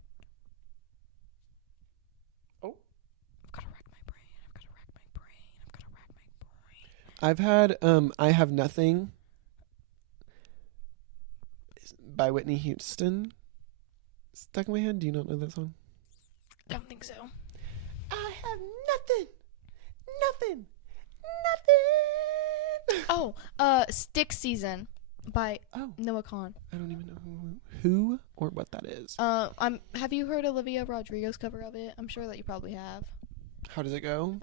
Oh. I've got to rack my brain. I've had I Have Nothing by Whitney Houston stuck in my head. Do you not know that song? I don't think so. I have nothing. Oh, Stick Season by Noah Kahn. I don't even know who or what that is. Have you heard Olivia Rodrigo's cover of it? I'm sure that you probably have. How does it go?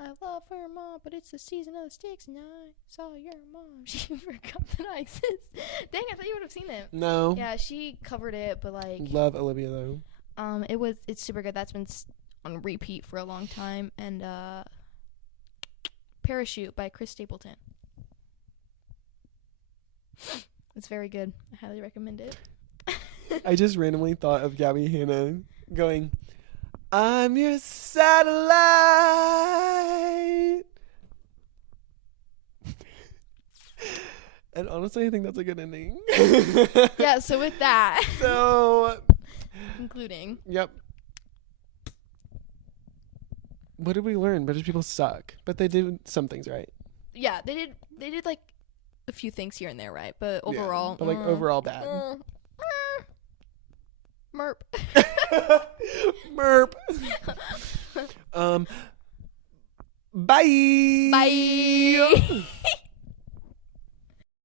I love her mom, but it's the season of the sticks, and I saw your mom. She forgot that I exist. Dang, I thought you would have seen it. No. Yeah, she covered it, but love Olivia though. It's super good. That's been on repeat for a long time. And Parachute by Chris Stapleton. It's very good. I highly recommend it. I just randomly thought of Gabby Hanna going, I'm your satellite. And honestly, I think that's a good ending. Yeah, so with that. So. Concluding. Yep. What did we learn? British people suck. But they did some things right. Yeah, they did like a few things here and there right. But overall. Yeah, but overall bad. Merp. Merp. Bye. Bye.